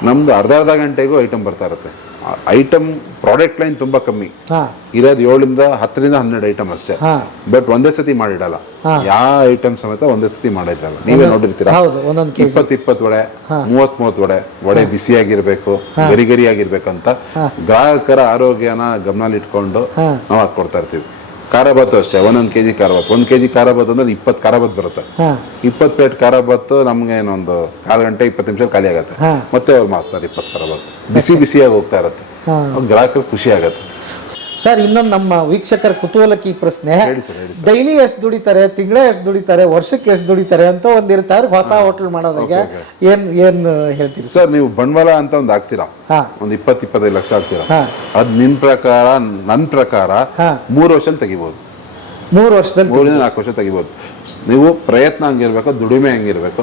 ನಮ್ದು ಅರ್ಧ ಗಂಟೆಗೂ ಐಟಮ್ ಬರ್ತಾ ಇರುತ್ತೆ. ಐಟಮ್ ಪ್ರಾಡಕ್ಟ್ ಲೈನ್ ತುಂಬಾ ಕಮ್ಮಿ ಇರೋದು, 7-10 ಐಟಮ್ ಅಷ್ಟೇ. ಬಟ್ ಒಂದೇ ಸತಿ ಮಾಡಿಡಲ್ಲ, ಯಾವ ಐಟಮ್ ಸಮೇತ ಒಂದೇ ಸತಿ ಮಾಡಿಡಲ್ಲ. ನೀವೇ ನೋಡಿರ್ತೀರಾ, 20 ವಡೆ, 30 ವಡೆ ಬಿಸಿಯಾಗಿರ್ಬೇಕು, ಗರಿ ಆಗಿರ್ಬೇಕಂತ ಗ್ರಾಹಕರ ಆರೋಗ್ಯನ ಗಮನದಲ್ಲಿಟ್ಕೊಂಡು ನಾವು ಅದು ಕೊಡ್ತಾ ಇರ್ತೀವಿ. ಖಾರ ಬಾತು ಅಷ್ಟೇ, 1 kg ಖಾರ ಬಾತ್. 1 kg ಖಾರ ಬಾತ್ ಅಂದ್ರೆ 20 ಖಾರ ಬಾತ್ ಬರುತ್ತೆ. 20 ಪ್ಲೇಟ್ ಖಾರ ಬಾತ್ ನಮ್ಗೆ ಒಂದು 1/4 ಗಂಟೆ 20 ನಿಮಿಷ ಖಾಲಿ ಆಗುತ್ತೆ. ಮತ್ತೆ ಅವ್ರು ಮಾಡ್ತಾರೆ 20 ಖಾರ ಬಾತ್, ಬಿಸಿಯಾಗಿ ಹೋಗ್ತಾ ಇರುತ್ತೆ. ಗ್ರಾಹಕರು ಖುಷಿ ಆಗತ್ತೆ. ಸರ್ ಇನ್ನೊಂದು ನಮ್ಮ ವೀಕ್ಷಕರ ಕುತೂಹಲಕ್ಕೆ ಈ ಪ್ರಶ್ನೆ, ಡೈಲಿ ಎಷ್ಟು ದುಡಿತಾರೆ, ತಿಂಗಳ ಎಷ್ಟು ದುಡಿತಾರೆ, ವರ್ಷಕ್ಕೆ ಎಷ್ಟು ದುಡಿತಾರೆ ಅಂತ ಒಂದಿರ್ತಾರೆ ಹೊಸ ಹೋಟೆಲ್ ಮಾಡೋದಾಗ ಏನ್ ಹೇಳ್ತೀರಿ ಸರ್? ನೀವು ಬಂಡವಾಳ ಅಂತ ಒಂದು ಹಾಕ್ತೀರಾ, ಒಂದು 20-25 ಲಕ್ಷ ಹಾಕ್ತೀರಾ, ಅದ್ ನನ್ ಪ್ರಕಾರ 3 ವರ್ಷದಲ್ಲಿ ತೆಗಿಬಹುದು. 3 ವರ್ಷದಲ್ಲಿ 3-4 ವರ್ಷ ತೆಗಿಬಹುದು. ನೀವು ಪ್ರಯತ್ನ ಹಂಗಿರ್ಬೇಕು, ದುಡಿಮೆ ಹಂಗಿರ್ಬೇಕು,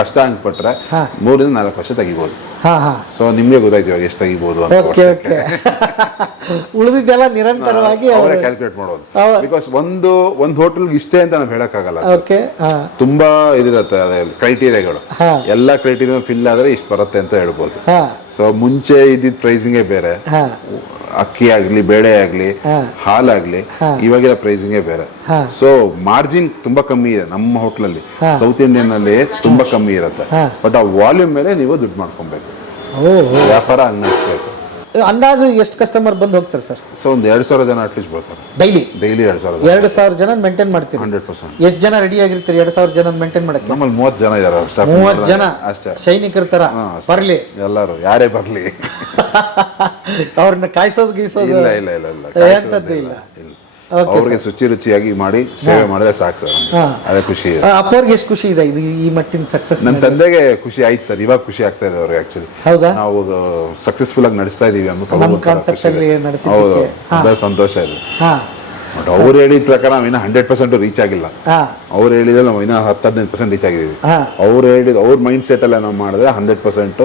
ಕಷ್ಟ ಹಂಗ್ ಪಟ್ರೆ 3-4 ವರ್ಷ ತೆಗಿಬಹುದು. ಸೊ ನಿಮ್ಗೆ ಗೊತ್ತಾಯ್ತು ಇವಾಗ ಎಷ್ಟು ತೆಗಿಬಹುದು ಅಂತ. ಉಳಿದಿದ್ದೆಲ್ಲ ನಿರಂತರವಾಗಿ ಅವರೇ ಕ್ಯಾಲ್ಕುಲೇಟ್ ಮಾಡೋದು. ಬಿಕಾಸ್ ಒಂದು ಹೋಟೆಲ್ಗೆ ಇಷ್ಟೇ ಅಂತ ನಾವು ಹೇಳಕ್ಕಾಗಲ್ಲ. ತುಂಬಾ ಇದಿರುತ್ತೆ ಕ್ರೈಟೀರಿಯಾಗಳು, ಎಲ್ಲಾ ಕ್ರೈಟೀರಿಯಾ ಫಿಲ್ ಆದ್ರೆ ಇಷ್ಟು ಬರುತ್ತೆ ಅಂತ ಹೇಳ್ಬೋದು. ಸೊ ಮುಂಚೆ ಇದ್ದಿದ್ ಪ್ರೈಸಿಂಗೇ ಬೇರೆ, ಅಕ್ಕಿ ಆಗ್ಲಿ, ಬೇಳೆ ಆಗ್ಲಿ, ಹಾಲಾಗ್ಲಿ, ಇವಾಗಿರೋ ಪ್ರೈಸಿಂಗೇ ಬೇರೆ. ಸೊ ಮಾರ್ಜಿನ್ ತುಂಬಾ ಕಮ್ಮಿ ಇದೆ ನಮ್ಮ ಹೋಟ್ಲಲ್ಲಿ. ಸೌತ್ ಇಂಡಿಯನ್ ಅಲ್ಲಿ ತುಂಬಾ ಕಮ್ಮಿ ಇರುತ್ತೆ. ಬಟ್ ಆ ವಾಲ್ಯೂಮ್ ಮೇಲೆ ನೀವು ದುಡ್ಡು ಮಾಡ್ಕೊಬೇಕು, ವ್ಯಾಪಾರ ಹಂಗ್ ನಡೆಸ್ಬೇಕು. ಅಂದಾಜು ಎಷ್ಟು ಕಸ್ಟಮರ್ ಬಂದು ಹೋಗ್ತಾರೆ ಸರ್? ಸೊ ಒಂದು 2,000 ಜನ ಅಟ್ಲೀಸ್ಟ್ ಬರ್ತಾರೆ ಡೈಲಿ. 2,000 ಜನ ಮೇಂಟೈನ್ ಮಾಡ್ತೀವಿ 100%. ಎಷ್ಟು ಜನ ರೆಡಿ ಆಗಿರ್ತೀರಿ 2,000 ಜನ ಮೇಂಟೈನ್ ಮಾಡಕ್ಕೆ? ನಮ್ಮಲ್ಲಿ 30 ಜನ ಇದಾರೆ, 30 ಜನ ಅಷ್ಟೇ ಸೈನಿಕರ ತರ ಬರ್ಲಿ, ಎಲ್ಲರೂ ಯಾರೇ ಬರ್ಲಿ. ಅವ್ರನ್ನ ಕಾಯಿಸೋದು ಗೀಸೋದು ಇಲ್ಲ, ಅವ್ರಿಗೆ ರುಚಿಯಾಗಿ ಮಾಡಿ ಸೇವೆ ಮಾಡಿದ್ರೆ ಸಾಕು ಸರ್, ಅದೇ ಖುಷಿ. ಅಪ್ಪವ್ರಿಗೆ ಎಷ್ಟು ಖುಷಿ ಇದೆ ಇದು ಈ ಮಟ್ಟಿನ ಸಕ್ಸಸ್? ನನ್ನ ತಂದೆಗೆ ಖುಷಿ ಆಯ್ತು ಸರ್, ಇವಾಗ ಖುಷಿ ಆಗ್ತಾ ಇದೆ ಅವ್ರಿಗೆ. ಆಕ್ಚುಲಿ ನಾವು ಸಕ್ಸಸ್ಫುಲ್ ಆಗಿ ನಡೆಸ್ತಾ ಇದೀವಿ ಅನ್ನೋ ಸಂತೋಷ ಇದೆ. ಬಟ್ ಅವ್ರು ಹೇಳಿದ ಪ್ರಕಾರ ನಾವು ಇನ್ನ 100% ರೀಚ್ ಆಗಿಲ್ಲ. ಅವ್ರು ಹೇಳಿದ್ರೆ ನಾವು ಇನ್ನ 10-15% ರೀಚ್ ಆಗಿದೀವಿ. ಅವ್ರು ಹೇಳಿದ ಅವ್ರ ಮೈಂಡ್ ಸೆಟ್ ಎಲ್ಲ ನಾವು ಮಾಡಿದ್ರೆ 100%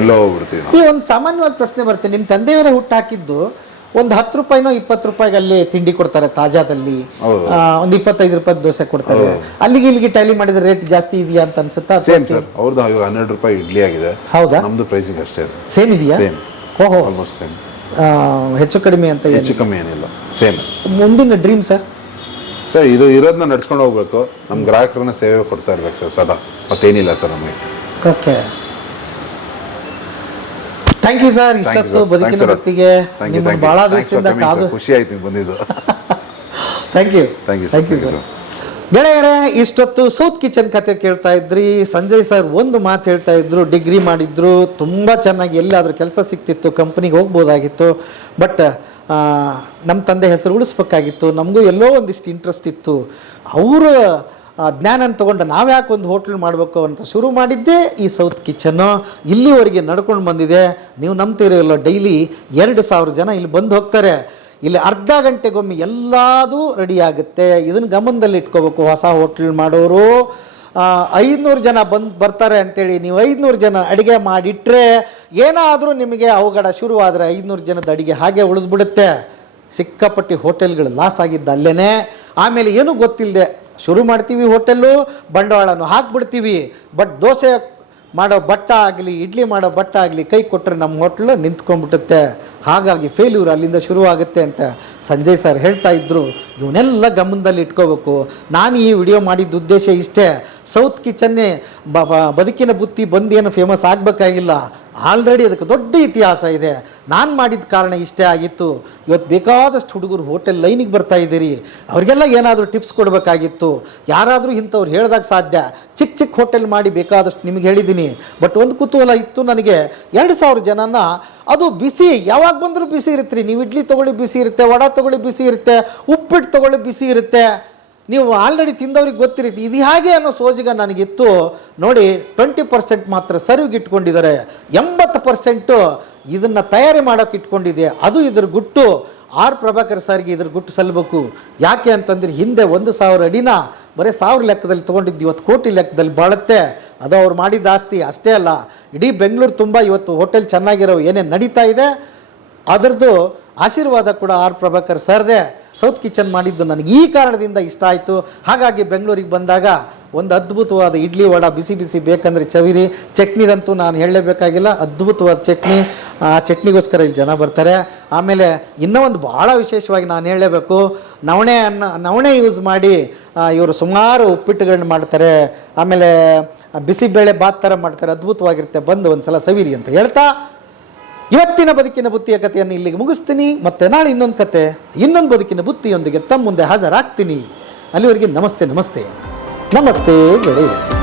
ಎಲ್ಲೋ ಹೋಗ್ಬಿಡ್ತೀವಿ ನಾವು. ಈ ಒಂದು ಸಾಮಾನ್ಯವಾದ ಪ್ರಶ್ನೆ ಬರುತ್ತೆ, ನಿಮ್ಮ ತಂದೆಯವರೇ ಹುಟ್ಟು ಹಾಕಿದ್ದು ಒಂದು 10 ರೂಪಾಯಿನೋ 20 ರೂಪಾಯಿಗೆ ಅಲ್ಲಿ ತಿಂಡಿ ಕೊಡ್ತಾರೆ ತಾಜಾದಲ್ಲಿ, ಹೌದು. ಒಂದು 25 ರೂಪಾಯಿ ದೋಸೆ ಕೊಡ್ತಾರೆ. ಅಲ್ಲಿಗೆ ಇಲ್ಲಿಗೆ ಟ್ಯಾಲಿ ಮಾಡಿದ್ರೆ ರೇಟ್ ಜಾಸ್ತಿ ಇದೆಯಾ ಅಂತ ಅನ್ಸುತ್ತಾ? ಸೇಮ್ ಸರ್, ಅವ್ರದ್ದು 12 ರೂಪಾಯಿ ಇಡ್ಲಿ ಆಗಿದೆ. ಹೌದಾ? ನಮ್ದು ಪ್ರೈಸಿಂಗ್ ಅಷ್ಟೇ ಇದೆ. ಸೇಮ್ ಇದೆಯಾ? ಸೇಮ್, ಓಹೋ, ಆಲ್ಮೋಸ್ಟ್ ಸೇಮ್. ಹೆಚ್ಚು ಕಡಿಮೆ ಅಂತ ಹೆಚ್ಚು ಕಮ್ಮಿ ಏನಿಲ್ಲ, ಸೇಮ್. ಮುಂದಿನ ಡ್ರೀಮ್ ಸರ್? ಸರ್ ಇದು ಇರೋದನ್ನ ನಡ್ಸ್ಕೊಂಡು ಹೋಗ್ಬೇಕು, ನಮ್ಮ ಗ್ರಾಹಕರನ್ನ ಸೇವೆ ಕೊಡ್ತಾ ಇರ್ಬೇಕು ಸರ್ ಸದಾ, ಮತ್ತೇನಿಲ್ಲ ಸರ್ ನಮಗೆ. Okay, thank you sir. ಇಷ್ಟೊತ್ತು ಬದುಕಿನ ಹೊತ್ತಿಗೆ ನಿಮ್ಮನ್ನು ಬಹಳ ದಿವಸದಿಂದ ಕಾದು ಖುಷಿ ಆಯ್ತು ನೀವು ಬಂದಿದ್ದು. Thank you sir. ಗೆಳೆಯರೇ, ಇಷ್ಟೊತ್ತು ಸೌತ್ ಕಿಚನ್ ಕತೆ ಕೇಳ್ತಾ ಇದ್ರಿ. ಸಂಜಯ್ ಸರ್ ಒಂದು ಮಾತು ಹೇಳ್ತಾ ಇದ್ರು, ಡಿಗ್ರಿ ಮಾಡಿದ್ರು, ತುಂಬ ಚೆನ್ನಾಗಿ ಎಲ್ಲಾದರೂ ಕೆಲಸ ಸಿಕ್ತಿತ್ತು, ಕಂಪ್ನಿಗೆ ಹೋಗ್ಬೋದಾಗಿತ್ತು, ಬಟ್ ನಮ್ಮ ತಂದೆ ಹೆಸರು ಉಳಿಸ್ಬೇಕಾಗಿತ್ತು, ನಮಗೂ ಎಲ್ಲೋ ಒಂದಿಷ್ಟು ಇಂಟ್ರೆಸ್ಟ್ ಇತ್ತು. ಅವರ ಜ್ಞಾನನ ತೊಗೊಂಡು ನಾವ್ಯಾಕೆ ಒಂದು ಹೋಟ್ಲ್ ಮಾಡಬೇಕು ಅಂತ ಶುರು ಮಾಡಿದ್ದೇ ಈ ಸೌತ್ ಕಿಚನ್ನು. ಇಲ್ಲಿವರೆಗೆ ನಡ್ಕೊಂಡು ಬಂದಿದೆ. ನೀವು ನಂಬ್ತಿರೋ ಡೈಲಿ 2,000 ಜನ ಇಲ್ಲಿ ಬಂದು ಹೋಗ್ತಾರೆ. ಇಲ್ಲಿ ಅರ್ಧ ಗಂಟೆಗೊಮ್ಮೆ ಎಲ್ಲದೂ ರೆಡಿ ಆಗುತ್ತೆ. ಇದನ್ನು ಗಮನದಲ್ಲಿ ಇಟ್ಕೋಬೇಕು. ಹೊಸ ಹೋಟ್ಲ್ ಮಾಡೋರು 500 ಜನ ಬರ್ತಾರೆ ಅಂತೇಳಿ ನೀವು 500 ಜನ ಅಡುಗೆ ಮಾಡಿಟ್ರೆ ಏನಾದರೂ ನಿಮಗೆ ಅವಘಡ ಶುರುವಾದರೆ 500 ಜನದ ಅಡುಗೆ ಹಾಗೆ ಉಳಿದ್ಬಿಡುತ್ತೆ. ಸಿಕ್ಕಾಪಟ್ಟಿ ಹೋಟೆಲ್ಗಳು ಲಾಸ್ ಆಗಿದ್ದ ಅಲ್ಲೇ. ಆಮೇಲೆ ಏನೂ ಗೊತ್ತಿಲ್ಲದೆ ಶುರು ಮಾಡ್ತೀವಿ ಹೋಟೆಲ್ಲು, ಬಂಡವಾಳನು ಹಾಕ್ಬಿಡ್ತೀವಿ, ಬಟ್ ದೋಸೆ ಮಾಡೋ ಬಟ್ಟ ಆಗಲಿ ಇಡ್ಲಿ ಮಾಡೋ ಬಟ್ಟ ಆಗಲಿ ಕೈ ಕೊಟ್ಟರೆ ನಮ್ಮ ಹೋಟ್ಲು ನಿಂತ್ಕೊಂಡ್ಬಿಡುತ್ತೆ. ಹಾಗಾಗಿ ಫೇಲ್ಯೂರ್ ಅಲ್ಲಿಂದ ಶುರುವಾಗುತ್ತೆ ಅಂತ ಸಂಜಯ್ ಸರ್ ಹೇಳ್ತಾ ಇದ್ದರು. ಇವನ್ನೆಲ್ಲ ಗಮನದಲ್ಲಿ ಇಟ್ಕೋಬೇಕು. ನಾನು ಈ ವಿಡಿಯೋ ಮಾಡಿದ್ದ ಉದ್ದೇಶ ಇಷ್ಟೇ. ಸೌತ್ ಕಿಚನ್ನೇ ಬದುಕಿನ ಬುತ್ತಿ ಬಂದೇನು ಫೇಮಸ್ ಆಗಬೇಕಾಗಿಲ್ಲ, ಆಲ್ರೆಡಿ ಅದಕ್ಕೆ ದೊಡ್ಡ ಇತಿಹಾಸ ಇದೆ. ನಾನು ಮಾಡಿದ ಕಾರಣ ಇಷ್ಟೇ ಆಗಿತ್ತು. ಇವತ್ತು ಬೇಕಾದಷ್ಟು ಹುಡುಗರು ಹೋಟೆಲ್ ಲೈನಿಗೆ ಬರ್ತಾ ಇದ್ದೀರಿ, ಅವರಿಗೆಲ್ಲ ಏನಾದರೂ ಟಿಪ್ಸ್ ಕೊಡಬೇಕಾಗಿತ್ತು. ಯಾರಾದರೂ ಇಂಥವ್ರು ಹೇಳಿದಾಗ ಸಾಧ್ಯ. ಚಿಕ್ಕ ಚಿಕ್ಕ ಹೋಟೆಲ್ ಮಾಡಿ ಬೇಕಾದಷ್ಟು ನಿಮಗೆ ಹೇಳಿದ್ದೀನಿ. ಬಟ್ ಒಂದು ಕುತೂಹಲ ಇತ್ತು ನನಗೆ, 2,000 ಜನನ ಅದು ಬಿಸಿ ಯಾವಾಗ ಬಂದರೂ ಬಿಸಿ ಇರುತ್ತೆ ರೀ. ನೀವು ಇಡ್ಲಿ ತೊಗೊಳ್ಳಿ ಬಿಸಿ ಇರುತ್ತೆ, ವಡ ತೊಗೊಳ್ಳಿ ಬಿಸಿ ಇರುತ್ತೆ, ಉಪ್ಪಿಟ್ಟು ತೊಗೊಳ್ಳಿ ಬಿಸಿ ಇರುತ್ತೆ. ನೀವು ಆಲ್ರೆಡಿ ತಿಂದವ್ರಿಗೆ ಗೊತ್ತಿರುತ್ತೆ. ಇದು ಹೇಗೆ ಅನ್ನೋ ಸೋಜಿಗ ನನಗಿತ್ತು. ನೋಡಿ, 20% ಮಾತ್ರ ಸರ್ವಿಗೆ ಇಟ್ಕೊಂಡಿದ್ದಾರೆ, 80% ಇದನ್ನು ತಯಾರಿ ಮಾಡೋಕೆ ಇಟ್ಕೊಂಡಿದೆ. ಅದು ಇದ್ರ ಗುಟ್ಟು. ಆರ್ ಪ್ರಭಾಕರ್ ಸರ್ಗೆ ಇದ್ರ ಗುಟ್ಟು ಸಲ್ಲಬೇಕು. ಯಾಕೆ ಅಂತಂದರೆ ಹಿಂದೆ 1,000 ಅಡಿನ ಬರೀ 1,000 ಲೆಕ್ಕದಲ್ಲಿ ತೊಗೊಂಡಿದ್ದು ಇವತ್ತು ಕೋಟಿ ಲೆಕ್ಕದಲ್ಲಿ ಬಾಳುತ್ತೆ. ಅದು ಅವ್ರು ಮಾಡಿದ ಆಸ್ತಿ. ಅಷ್ಟೇ ಅಲ್ಲ, ಇಡೀ ಬೆಂಗಳೂರು ತುಂಬ ಇವತ್ತು ಹೋಟೆಲ್ ಚೆನ್ನಾಗಿರೋ ಏನೇನು ನಡೀತಾ ಇದೆ ಅದರದ್ದು ಆಶೀರ್ವಾದ ಕೂಡ ಆರ್ ಪ್ರಭಾಕರ್ ಸರ್ದೇ. ಸೌತ್ ಕಿಚನ್ ಮಾಡಿದ್ದು ನನಗೆ ಈ ಕಾರಣದಿಂದ ಇಷ್ಟ ಆಯಿತು. ಹಾಗಾಗಿ ಬೆಂಗಳೂರಿಗೆ ಬಂದಾಗ ಒಂದು ಅದ್ಭುತವಾದ ಇಡ್ಲಿ ವಡ ಬಿಸಿ ಬಿಸಿ ಬೇಕಂದರೆ ಚವಿರಿ. ಚಟ್ನಿದಂತೂ ನಾನು ಹೇಳಲೇಬೇಕಾಗಿಲ್ಲ, ಅದ್ಭುತವಾದ ಚಟ್ನಿ. ಆ ಚಟ್ನಿಗೋಸ್ಕರ ಇಲ್ಲಿ ಜನ ಬರ್ತಾರೆ. ಆಮೇಲೆ ಇನ್ನೂ ಒಂದು ಭಾಳ ವಿಶೇಷವಾಗಿ ನಾನು ಹೇಳಲೇಬೇಕು, ನವಣೆ ಯೂಸ್ ಮಾಡಿ ಇವರು ಸುಮಾರು ಉಪ್ಪಿಟ್ಟುಗಳನ್ನ ಮಾಡ್ತಾರೆ. ಆಮೇಲೆ ಬಿಸಿಬೇಳೆ ಬಾತ್ ಥರ ಮಾಡ್ತಾರೆ, ಅದ್ಭುತವಾಗಿರುತ್ತೆ. ಬಂದು ಒಂದು ಸಲ ಸವಿರಿ ಅಂತ ಹೇಳ್ತಾ ಇವತ್ತಿನ ಬದುಕಿನ ಬುತ್ತಿಯ ಕಥೆಯನ್ನು ಇಲ್ಲಿಗೆ ಮುಗಿಸ್ತೀನಿ. ಮತ್ತೆ ನಾಳೆ ಇನ್ನೊಂದು ಕತೆ, ಇನ್ನೊಂದು ಬದುಕಿನ ಬುತ್ತಿಯೊಂದಿಗೆ ತಮ್ಮ ಮುಂದೆ ಹಾಜರಾಗ್ತೀನಿ. ಅಲ್ಲಿವರೆಗೆ ನಮಸ್ತೆ ನಮಸ್ತೆ ನಮಸ್ತೆ ಗೆಳೆಯ.